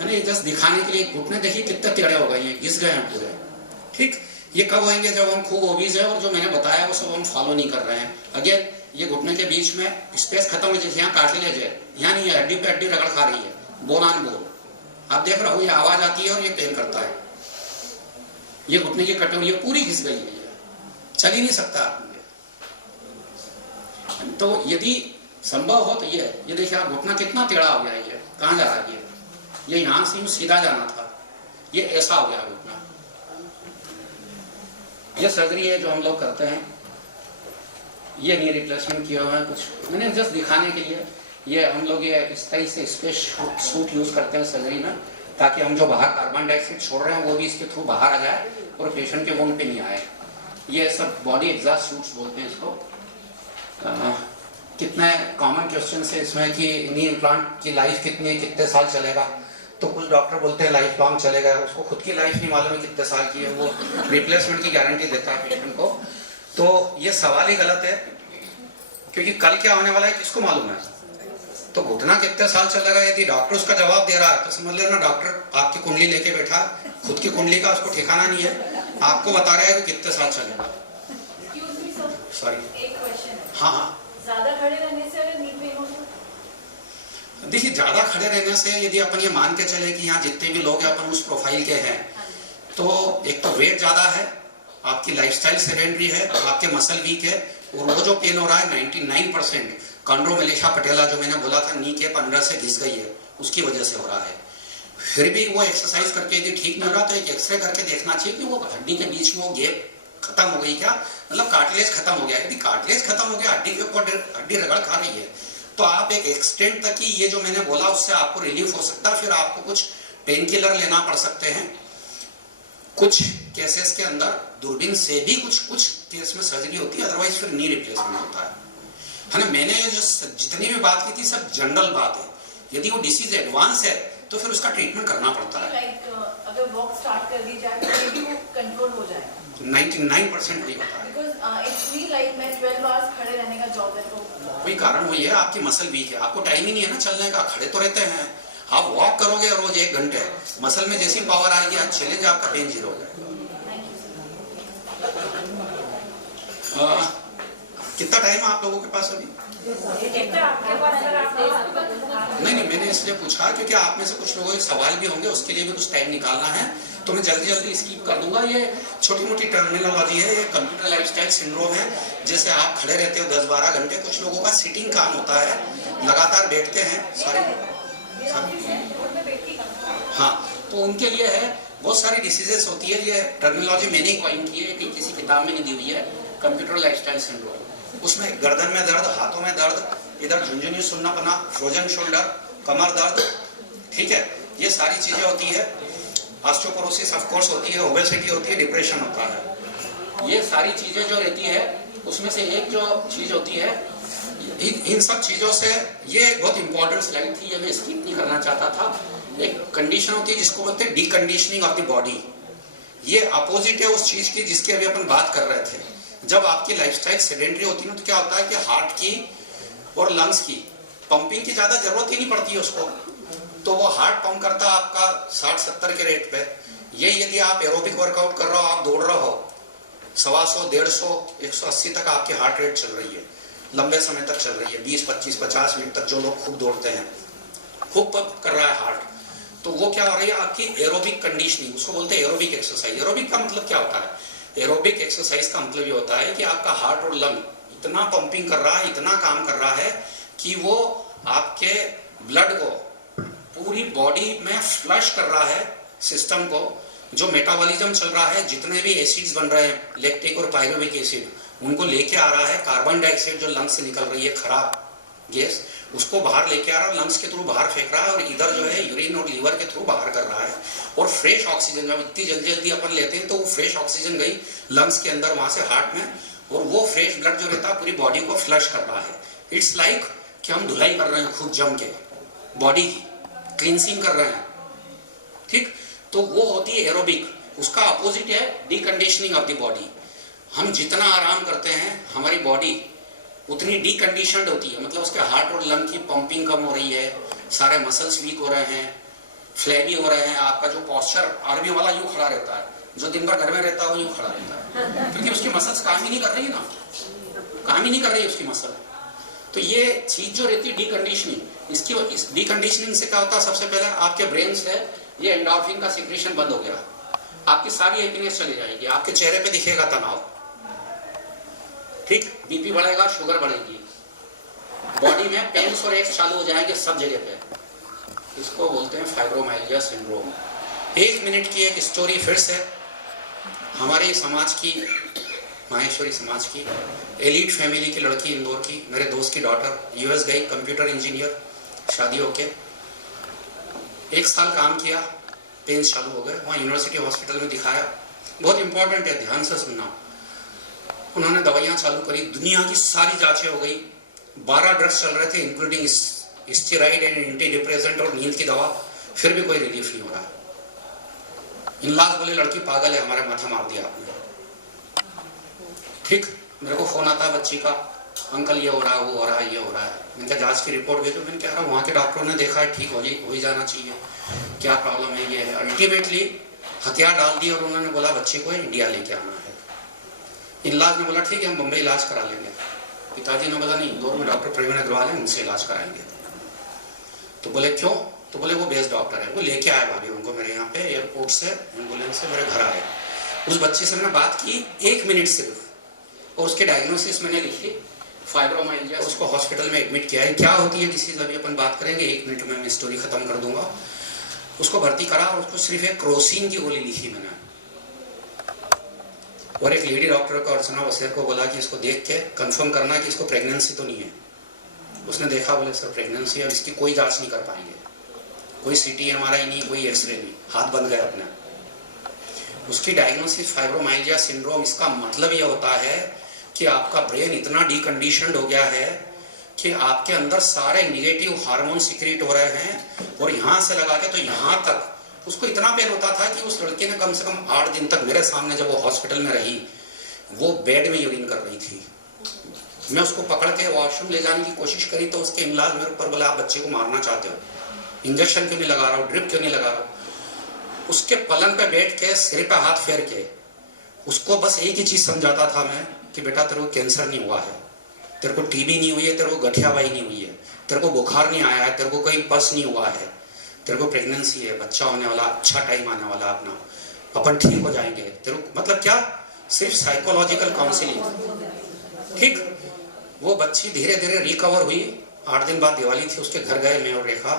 है ना, ये जस्ट दिखाने के लिए, घुटने देखिए कितने टेढ़े हो गए हैं, घिस गए हैं पूरे, ठीक। ये कब होंगे, जब हम खूब ओबीज है और जो मैंने बताया वो सब हम फॉलो नहीं कर रहे हैं। अगेन ये घुटने के बीच में स्पेस खत्म हो जाए, यहाँ कार्टिलेज है, यहाँ नहीं है, हड्डी पे हड्डी रगड़ खा रही है, बोन ऑन बोन, आप देख रहे हो ये आवाज आती है और ये पेन करता है, ये घुटने की कटोरी पूरी घिस गई है, चल ही नहीं सकता आदमी। तो यदि संभव हो तो ये देखिए आप घुटना कितना टेढ़ा हो गया है, ये कहाँ जा रहा है, ये यहां से सीधा जाना था, ये ऐसा हो गया घुटना। ये सर्जरी है जो हम लोग करते हैं, ये नी रिप्लेसमेंट किया हुआ है, कुछ मैंने जस्ट दिखाने के लिए, ये हम लोग ये इस तरह से स्पेस सूट यूज करते हैं सर्जरी में, ताकि हम जो बाहर कार्बन डाइऑक्साइड छोड़ रहे हैं वो भी इसके थ्रू बाहर आ जाए और पेशेंट के वोन पे नहीं आए। ये सब बॉडी एग्जॉस्ट सूट्स बोलते हैं इसको। कितने कॉमन क्वेश्चन है इसमें कि नी इम्प्लांट की लाइफ कितनी है, कितने साल चलेगा, तो कुछ डॉक्टर बोलते हैं लाइफ लॉन्ग चलेगा, उसको खुद की लाइफ नहीं मालूम है कितने साल की है, वो रिप्लेसमेंट की गारंटी देता है पेशेंट को। तो ये सवाल ही गलत है, क्योंकि कल क्या होने वाला है किसको मालूम है। तो घुटना कितने साल चलेगा, यदि डॉक्टर उसका जवाब दे रहा है तो समझ लेना डॉक्टर आपकी कुंडली लेके बैठा, खुद की कुंडली का उसको ठिकाना नहीं है, आपको बता रहा है कि कितने साल चलेगा। सॉरी, हाँ, ज्यादा खड़े रहने से अगर नी पेन हो तो? देखिए ज्यादा खड़े रहने से यदि अपन ये मान के चले कि यहाँ जितने भी लोग हैं अपन उस प्रोफाइल के हैं, तो एक तो वेट ज्यादा है, आपकी लाइफस्टाइल सेडेंटरी है, आपके मसल वीक है, और वो जो पेन हो रहा है 99% कॉन्ड्रोमेलेशिया पटेला जो मैंने बोला था नी के 15 से घिस गई है, उसकी वजह से हो रहा है। फिर भी वो एक्सरसाइज करके यदि ठीक नहीं हो रहा तो एक एक्सरे करके देखना चाहिए कि वो हड्डी के बीच में वो गैप खत्म हो गई क्या, मतलब कार्टिलेज खत्म हो गया। यदि कार्टिलेज खत्म हो गया, हड्डी के ऊपर हड्डी रगड़ खा रही है, तो आप एक एक्सटेंट तक ही ये जो मैंने बोला उससे आपको रिलीफ हो सकता है। फिर आपको कुछ पेन किलर लेना पड़ सकते हैं, कुछ केसेस के अंदर दूरबीन से भी कुछ केस में सर्जरी होती है, अदरवाइज फिर नी रिप्लेसमेंट होता है ना। मैंने जो जितनी भी बात की थी सब जनरल बात है, यदि वो डिसीज एडवांस है तो फिर उसका ट्रीटमेंट करना पड़ता है। अगर वॉक स्टार्ट कर दी जाए तो भी वो कंट्रोल हो जाएगा। 99% वही होता है। Because it's me like मैं 12 hours खड़े रहने का जॉब है, तो वही कारण वही है, आपकी मसल वीक है, आपको टाइम ही नहीं है ना चलने का, खड़े तो रहते हैं। आप वॉक करोगे रोज 1 घंटे, मसल में जैसी पावर आएगी, आज चैलेंज आपका पेन 0 हो जाएगा। कितना टाइम है आप लोगों के पास अभी? नहीं, मैंने इसलिए पूछा क्योंकि आप में से कुछ लोगों के सवाल भी होंगे, उसके लिए भी कुछ टाइम निकालना है, तो मैं जल्दी स्किप कर दूंगा। ये छोटी मोटी टर्मिनोलॉजी है, ये कंप्यूटर लाइफस्टाइल सिंड्रोम है। जैसे आप खड़े रहते हो 10-12 घंटे, कुछ लोगों का सिटिंग काम होता है, लगातार बैठते हैं, हाँ, तो उनके लिए है बहुत सारी डिसीजेस होती है, ये टर्मिनोलॉजी मैंने ही कॉइन की है कि किसी किताब में नहीं दी हुई है, कंप्यूटर लाइफस्टाइल सिंड्रोम। उसमें गर्दन में दर्द, हाथों में दर्द, इधर झुंझुनी सुन्नापना, फ्रोजन शोल्डर, कमर दर्द, ठीक है, ये सारी चीजें होती है। ऑस्टियोपोरोसिस ऑफ कोर्स होती है, ओबेसिटी होती है, डिप्रेशन होता है। ये सारी चीजें जो रहती है उसमें से एक जो चीज होती है, इन सब चीजों से, ये बहुत इंपॉर्टेंट स्लाइड थी, ये मैं स्किप नहीं करना चाहता था। एक कंडीशन होती है जिसको बोलते हैं डीकंडीशनिंग ऑफ द बॉडी। ये अपोजिट है उस चीज की जिसकी अभी अपन बात कर रहे थे। जब आपकी लाइफस्टाइल सेडेंटरी होती है ना, तो क्या होता है कि हार्ट की और लंग्स की पंपिंग की ज्यादा जरूरत ही नहीं पड़ती है उसको, तो वो हार्ट पंप करता है आपका 60-70 के रेट पे। ये यदि आप एरोबिक वर्कआउट कर रहे हो, आप दौड़ रहे हो 125, 150, 180 तक आपकी हार्ट रेट चल रही है, लंबे समय तक चल रही है, 20, 25, 50 मिनट तक जो लोग खूब दौड़ते हैं, खूब पंप कर रहा है हार्ट, तो वो क्या हो रही है आपकी एरोबिक कंडीशनिंग, उसको बोलते हैं एरोबिक एक्सरसाइज। एरोबिक का मतलब क्या होता है? एरोबिक एक्सरसाइज का मतलब ये होता है कि आपका हार्ट और लंग इतना पंपिंग कर रहा है, इतना काम कर रहा है कि वो आपके ब्लड को पूरी बॉडी में फ्लश कर रहा है, सिस्टम को, जो मेटाबॉलिज्म चल रहा है, जितने भी एसिड्स बन रहे हैं, लैक्टिक और पायरुविक एसिड, उनको लेके आ रहा है। कार्बन डाइऑक्साइड जो लंग्स से निकल रही है खराब गैस, उसको बाहर लेके आ रहा है, लंग्स के थ्रू बाहर फेंक रहा है, और इधर जो है यूरिन और लीवर के थ्रू बाहर कर रहा है। और फ्रेश ऑक्सीजन जब इतनी जल्दी जल्दी अपन लेते हैं तो वो फ्रेश ऑक्सीजन गई लंग्स के अंदर, वहां से हार्ट में, और वो फ्रेश ब्लड जो रहता है पूरी बॉडी को फ्लश कर रहा है। इट्स लाइक कि हम धुलाई कर रहे हैं खूब जम के, बॉडी की क्लींसिंग कर रहे हैं, ठीक। तो वो होती है एरोबिक। उसका अपोजिट है डीकंडीशनिंग ऑफ द बॉडी। हम जितना आराम करते हैं हमारी बॉडी उतनी डीकंडीशनड होती है, मतलब उसके हार्ट और लंग की पंपिंग कम हो रही है, सारे मसल्स वीक हो रहे हैं, फ्लैबी हो रहे हैं, आपका जो पोस्चर, आर्मी वाला यूं खड़ा रहता है, जो दिन भर घर में रहता है वो यूं खड़ा रहता है, क्योंकि उसकी मसल्स काम ही नहीं कर रही ना, काम ही नहीं कर रही उसकी मसल। तो ये चीज जो रहती है डीकंडीशनिंग, इसकी इस डीकंडीशनिंग से क्या होता है, सबसे पहले आपके ब्रेन से ये एंडोर्फिन का सिक्रेशन बंद हो गया, आपकी सारी हैप्पीनेस चली जाएगी, आपके चेहरे पे दिखेगा तनाव, ठीक, बीपी बढ़ेगा, शुगर बढ़ेगी, बॉडी में पेन्स और एक्स चालू हो जाएंगे सब जगह पे। इसको बोलते हैं फाइब्रोमाइल्जिया सिंड्रोम। 1 मिनट की एक स्टोरी फिर से हमारे समाज की, माहेश्वरी समाज की, एलीट फैमिली की लड़की, इंदौर की, मेरे दोस्त की डॉटर, यूएस गई, कंप्यूटर इंजीनियर, शादी होके 1 साल काम किया, पेन्स चालू हो गए, वहाँ यूनिवर्सिटी हॉस्पिटल में दिखाया, बहुत इंपॉर्टेंट है, ध्यान से सुनना। उन्होंने दवाइयाँ चालू करी, दुनिया की सारी जांचें हो गई, 12 ड्रग्स चल रहे थे including steroid and anti depressant और नींद की दवा, फिर भी कोई रिलीफ नहीं हो रहा। इन-लॉज बोले लड़की पागल है, हमारे माथे मार दिया आपने, ठीक। मेरे को फोन आता है बच्ची का, अंकल ये हो रहा है, वो हो रहा है, ये हो रहा है। मैंने कहा जांच की रिपोर्ट भेजो। मैंने कहा वहाँ के डॉक्टरों ने देखा है, ठीक हो ही जाना चाहिए, क्या प्रॉब्लम है, ये है। अल्टीमेटली हथियार डाल दिए और उन्होंने बोला बच्चे को इंडिया लेके आना है। इन-लॉज ने बोला ठीक है हम बम्बई इलाज करा लेंगे। पिताजी ने बोला नहीं, इंदौर में डॉक्टर प्रवीण अग्रवाल है, उनसे इलाज कराएंगे। तो बोले क्यों? तो बोले वो बेस्ट डॉक्टर है, वो लेके आए भाभी उनको मेरे यहाँ पे एयरपोर्ट से, एम्बुलेंस से मेरे घर आए। उस बच्चे से मैंने बात की 1 मिनट सिर्फ, और उसके डायग्नोसिस मैंने लिखी, फाइब्रोमाइल्जिया। उसको हॉस्पिटल में एडमिट किया है। क्या होती है डिसीज अभी अपन बात करेंगे, 1 मिनट में मैं स्टोरी खत्म कर दूंगा। उसको भर्ती करा और उसको सिर्फ एक क्रोसिन की गोली लिखी मैंने, और एक लेडी डॉक्टर को, अर्चना वसेर को बोला कि इसको देख के कंफर्म करना कि इसको प्रेगनेंसी तो नहीं है। उसने देखा, बोले सर प्रेगनेंसी है, इसकी कोई जांच नहीं कर पाएंगे, कोई सीटी एमआरआई नहीं, कोई एक्सरे नहीं, हाथ बंद गए अपने। उसकी डायग्नोसिस फाइब्रोमाइल्जिया सिंड्रोम। इसका मतलब यह होता है कि आपका ब्रेन इतना डीकंडीशनड हो गया है कि आपके अंदर सारे निगेटिव हार्मोन सिक्रीट हो रहे हैं, और यहाँ से लगा के तो यहाँ तक। उसको इतना पेन होता था कि उस लड़की ने कम से कम 8 दिन तक मेरे सामने, जब वो हॉस्पिटल में रही, वो बेड में यूरिन कर रही थी। मैं उसको पकड़ के वॉशरूम ले जाने की कोशिश करी तो उसके इन-लॉज मेरे ऊपर बोला आप बच्चे को मारना चाहते हो, इंजेक्शन क्यों नहीं लगा रहा हो, ड्रिप क्यों नहीं लगा रहा हो। उसके पलंग पे बैठ के सिर पे हाथ फेर के उसको बस एक ही चीज समझाता था मैं कि बेटा तेरे को कैंसर नहीं हुआ है, तेरे को टीबी नहीं हुई है, तेरे को गठियावाई नहीं हुई है, तेरे को बुखार नहीं आया है, तेरे को कोई पस नहीं हुआ है, तेरे को प्रेगनेंसी है, बच्चा होने वाला, अच्छा टाइम आने वाला अपना, अपन ठीक हो जाएंगे। तेरे को मतलब क्या, सिर्फ साइकोलॉजिकल काउंसलिंग, ठीक। वो बच्ची धीरे धीरे रिकवर हुई। 8 दिन बाद दिवाली थी, उसके घर गए मैं और रेखा।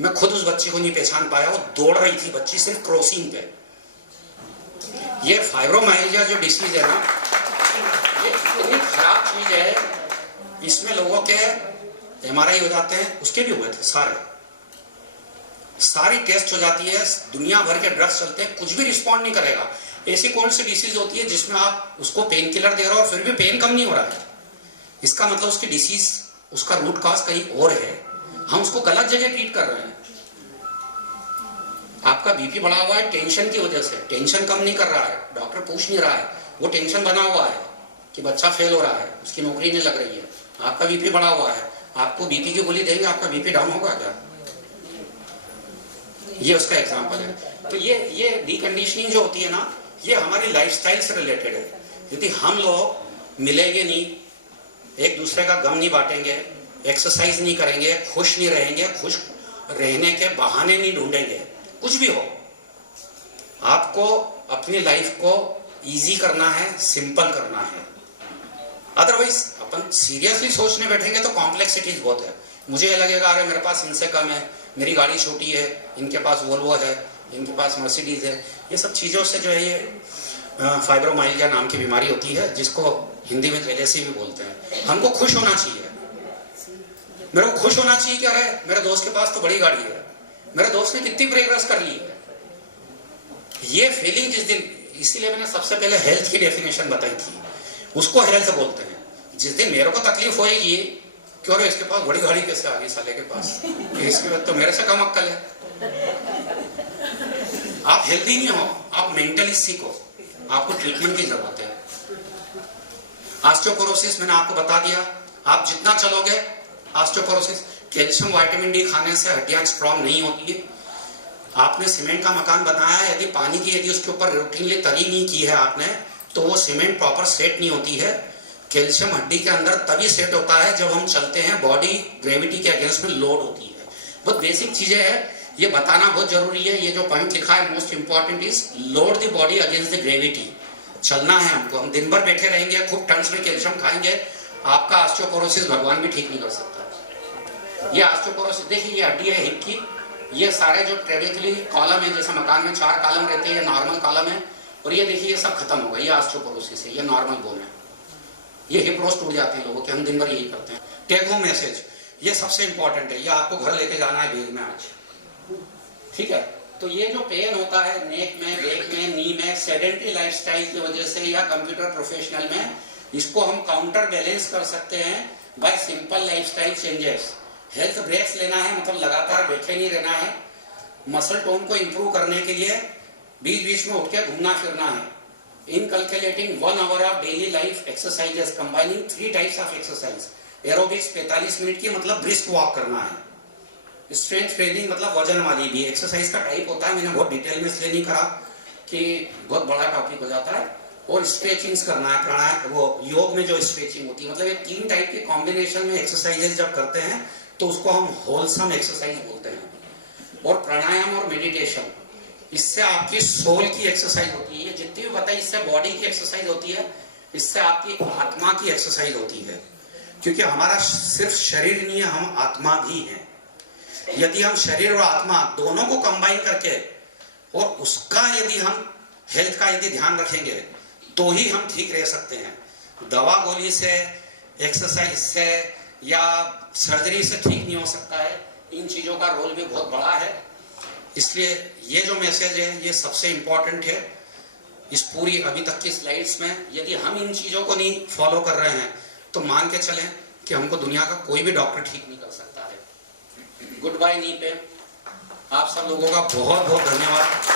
मैं खुद उस बच्ची को नहीं पहचान पाया, वो दौड़ रही थी बच्ची सिर्फ क्रॉसिंग पे। ये फाइब्रोमाइल्जिया जो डिसीज है ना, ये इतनी खराब चीज है, इसमें लोगों के MRI हो जाते हैं, उसके भी हुए थे सारी टेस्ट हो जाती है, दुनिया भर के ड्रग्स चलते हैं, कुछ भी रिस्पॉन्ड नहीं करेगा। ऐसी कौन सी डिसीज होती है जिसमें आप उसको पेन किलर दे रहे हो और फिर भी पेन कम नहीं हो रहा है? इसका मतलब उसकी डिसीज, उसका रूट कॉज कहीं और है, हम उसको गलत जगह ट्रीट कर रहे हैं। आपका बीपी बढ़ा हुआ है टेंशन की वजह से, टेंशन कम नहीं कर रहा है, डॉक्टर पूछ नहीं रहा है, वो टेंशन बना हुआ है कि बच्चा फेल हो रहा है, उसकी नौकरी नहीं लग रही है। आपका बीपी बढ़ा हुआ है, आपको बीपी की गोली देंगे, आपका बीपी डाउन होगा क्या? ये उसका एग्जांपल है। तो ये डीकंडीशनिंग जो होती है ना, ये हमारी लाइफस्टाइल से रिलेटेड है। यदि हम लोग मिलेंगे नहीं, एक दूसरे का गम नहीं बांटेंगे, एक्सरसाइज नहीं करेंगे, खुश नहीं रहेंगे, खुश रहने के बहाने नहीं ढूंढेंगे, कुछ भी हो, आपको अपनी लाइफ को इजी करना है, सिंपल करना है। अदरवाइज अपन सीरियसली सोचने बैठेंगे तो कॉम्प्लेक्सिटीज बहुत है। मुझे ये लगेगा अरे मेरे पास इनसे कम है, मेरी गाड़ी छोटी है, इनके पास वोल्वो है, इनके पास मर्सिडीज है। ये सब चीज़ों से जो है ये फाइब्रोमाइल्जिया नाम की बीमारी होती है, जिसको हिंदी में जेलेसी भी बोलते हैं। हमको खुश होना चाहिए, मेरे को खुश होना चाहिए कि अरे मेरे दोस्त के पास तो बड़ी गाड़ी है, मेरे दोस्त ने कितनी प्रोग्रेस कर ली है। ये फीलिंग जिस दिन, इसीलिए मैंने सबसे पहले हेल्थ की डेफिनेशन बताई थी, उसको हेल्थ बोलते हैं। जिस दिन मेरे को तकलीफ होएगी क्यों इसके पास बड़ी गाड़ी कैसे आ गई साले के पास, इसके बाद तो मेरे से कम अक्कल है। आप हेल्दी नहीं हो, आप मेंटली सिक हो, आपको ट्रीटमेंट की जरूरत है। ऑस्टियोपोरोसिस मैंने आपको बता दिया, आप जितना चलोगे ऑस्टियोपोरोसिस, कैल्शियम विटामिन डी खाने से हड्डियां स्ट्रांग नहीं होती है। आपने सीमेंट का मकान बनाया है, यदि पानी की यदि उसके ऊपर रूटीनली तरी नहीं की है आपने, तो वो सीमेंट प्रॉपर सेट नहीं होती है। कैल्शियम हड्डी के अंदर तभी सेट होता है जब हम चलते हैं, बॉडी ग्रेविटी के अगेंस्ट में लोड होती है। बहुत बेसिक चीजें हैं, ये बताना बहुत जरूरी है। ये जो पॉइंट लिखा है most important is load the body against the gravity. चलना है हमको, हम दिन भर बैठे रहेंगे, खूब टन्स में कैल्शियम खाएंगे, आपका ऑस्टियोपोरोसिस भगवान भी ठीक नहीं कर सकता। ये ऑस्टियोपोरोसिस देखिए, ये हड्डी है हिप की, ये सारे जो ट्रेबेकुलर कॉलम है, जैसे मकान में 4 कॉलम रहते हैं, नॉर्मल कॉलम है, और ये देखिए ये सब खत्म होगा, ये ऑस्टियोपोरोसिस है, ये नॉर्मल बोन है। ये हिप रोस्ट टूट जाते हैं लोगों के, हम दिन भर यही करते हैं। टेक होम मैसेज, ये सबसे इंपॉर्टेंट है, ये आपको घर लेके जाना है बैग में आज, ठीक है। तो ये जो पेन होता है नेक में, बैक में, नी में, सेडेंटरी लाइफस्टाइल की वजह से या कंप्यूटर प्रोफेशनल में, इसको हम काउंटर बैलेंस कर सकते हैं by simple lifestyle changes. Health breaks लेना है, मतलब लगातार बैठे नहीं रहना है। मसल टोन को इंप्रूव करने के लिए बीच बीच में उठ के घूमना फिरना है। इनकलकुलेटिंग 1 hour of daily life exercises, combining 3 types of exercise. Aerobics 45 minute की, मतलब ब्रिस्क वॉक करना है। स्ट्रेंथ ट्रेनिंग मतलब वजन वाली भी एक्सरसाइज का टाइप होता है, मैंने बहुत डिटेल में इसलिए नहीं करा कि बहुत बड़ा टॉपिक हो जाता है। और स्ट्रेचिंग्स करना है, प्राणायाम, वो योग में जो स्ट्रेचिंग होती है, मतलब ये 3 टाइप के कॉम्बिनेशन में एक्सरसाइजेस जब करते हैं तो उसको हम होलसम एक्सरसाइज बोलते हैं। और प्राणायाम और मेडिटेशन, इससे आपकी सोल की एक्सरसाइज होती है। जितनी भी बताइए, इससे बॉडी की एक्सरसाइज होती है, इससे आपकी आत्मा की एक्सरसाइज होती है, क्योंकि हमारा सिर्फ शरीर नहीं है, हम आत्मा भी हैं। यदि हम शरीर और आत्मा दोनों को कंबाइन करके और उसका यदि हम हेल्थ का यदि ध्यान रखेंगे तो ही हम ठीक रह सकते हैं। दवा गोली से, एक्सरसाइज से या सर्जरी से ठीक नहीं हो सकता है। इन चीजों का रोल भी बहुत बड़ा है। इसलिए ये जो मैसेज है ये सबसे इंपॉर्टेंट है इस पूरी अभी तक की स्लाइड्स में। यदि हम इन चीजों को नहीं फॉलो कर रहे हैं तो मान के चलें कि हमको दुनिया का कोई भी डॉक्टर ठीक नहीं कर सकता है। गुड बाय नी पे आप सब लोगों का बहुत बहुत धन्यवाद।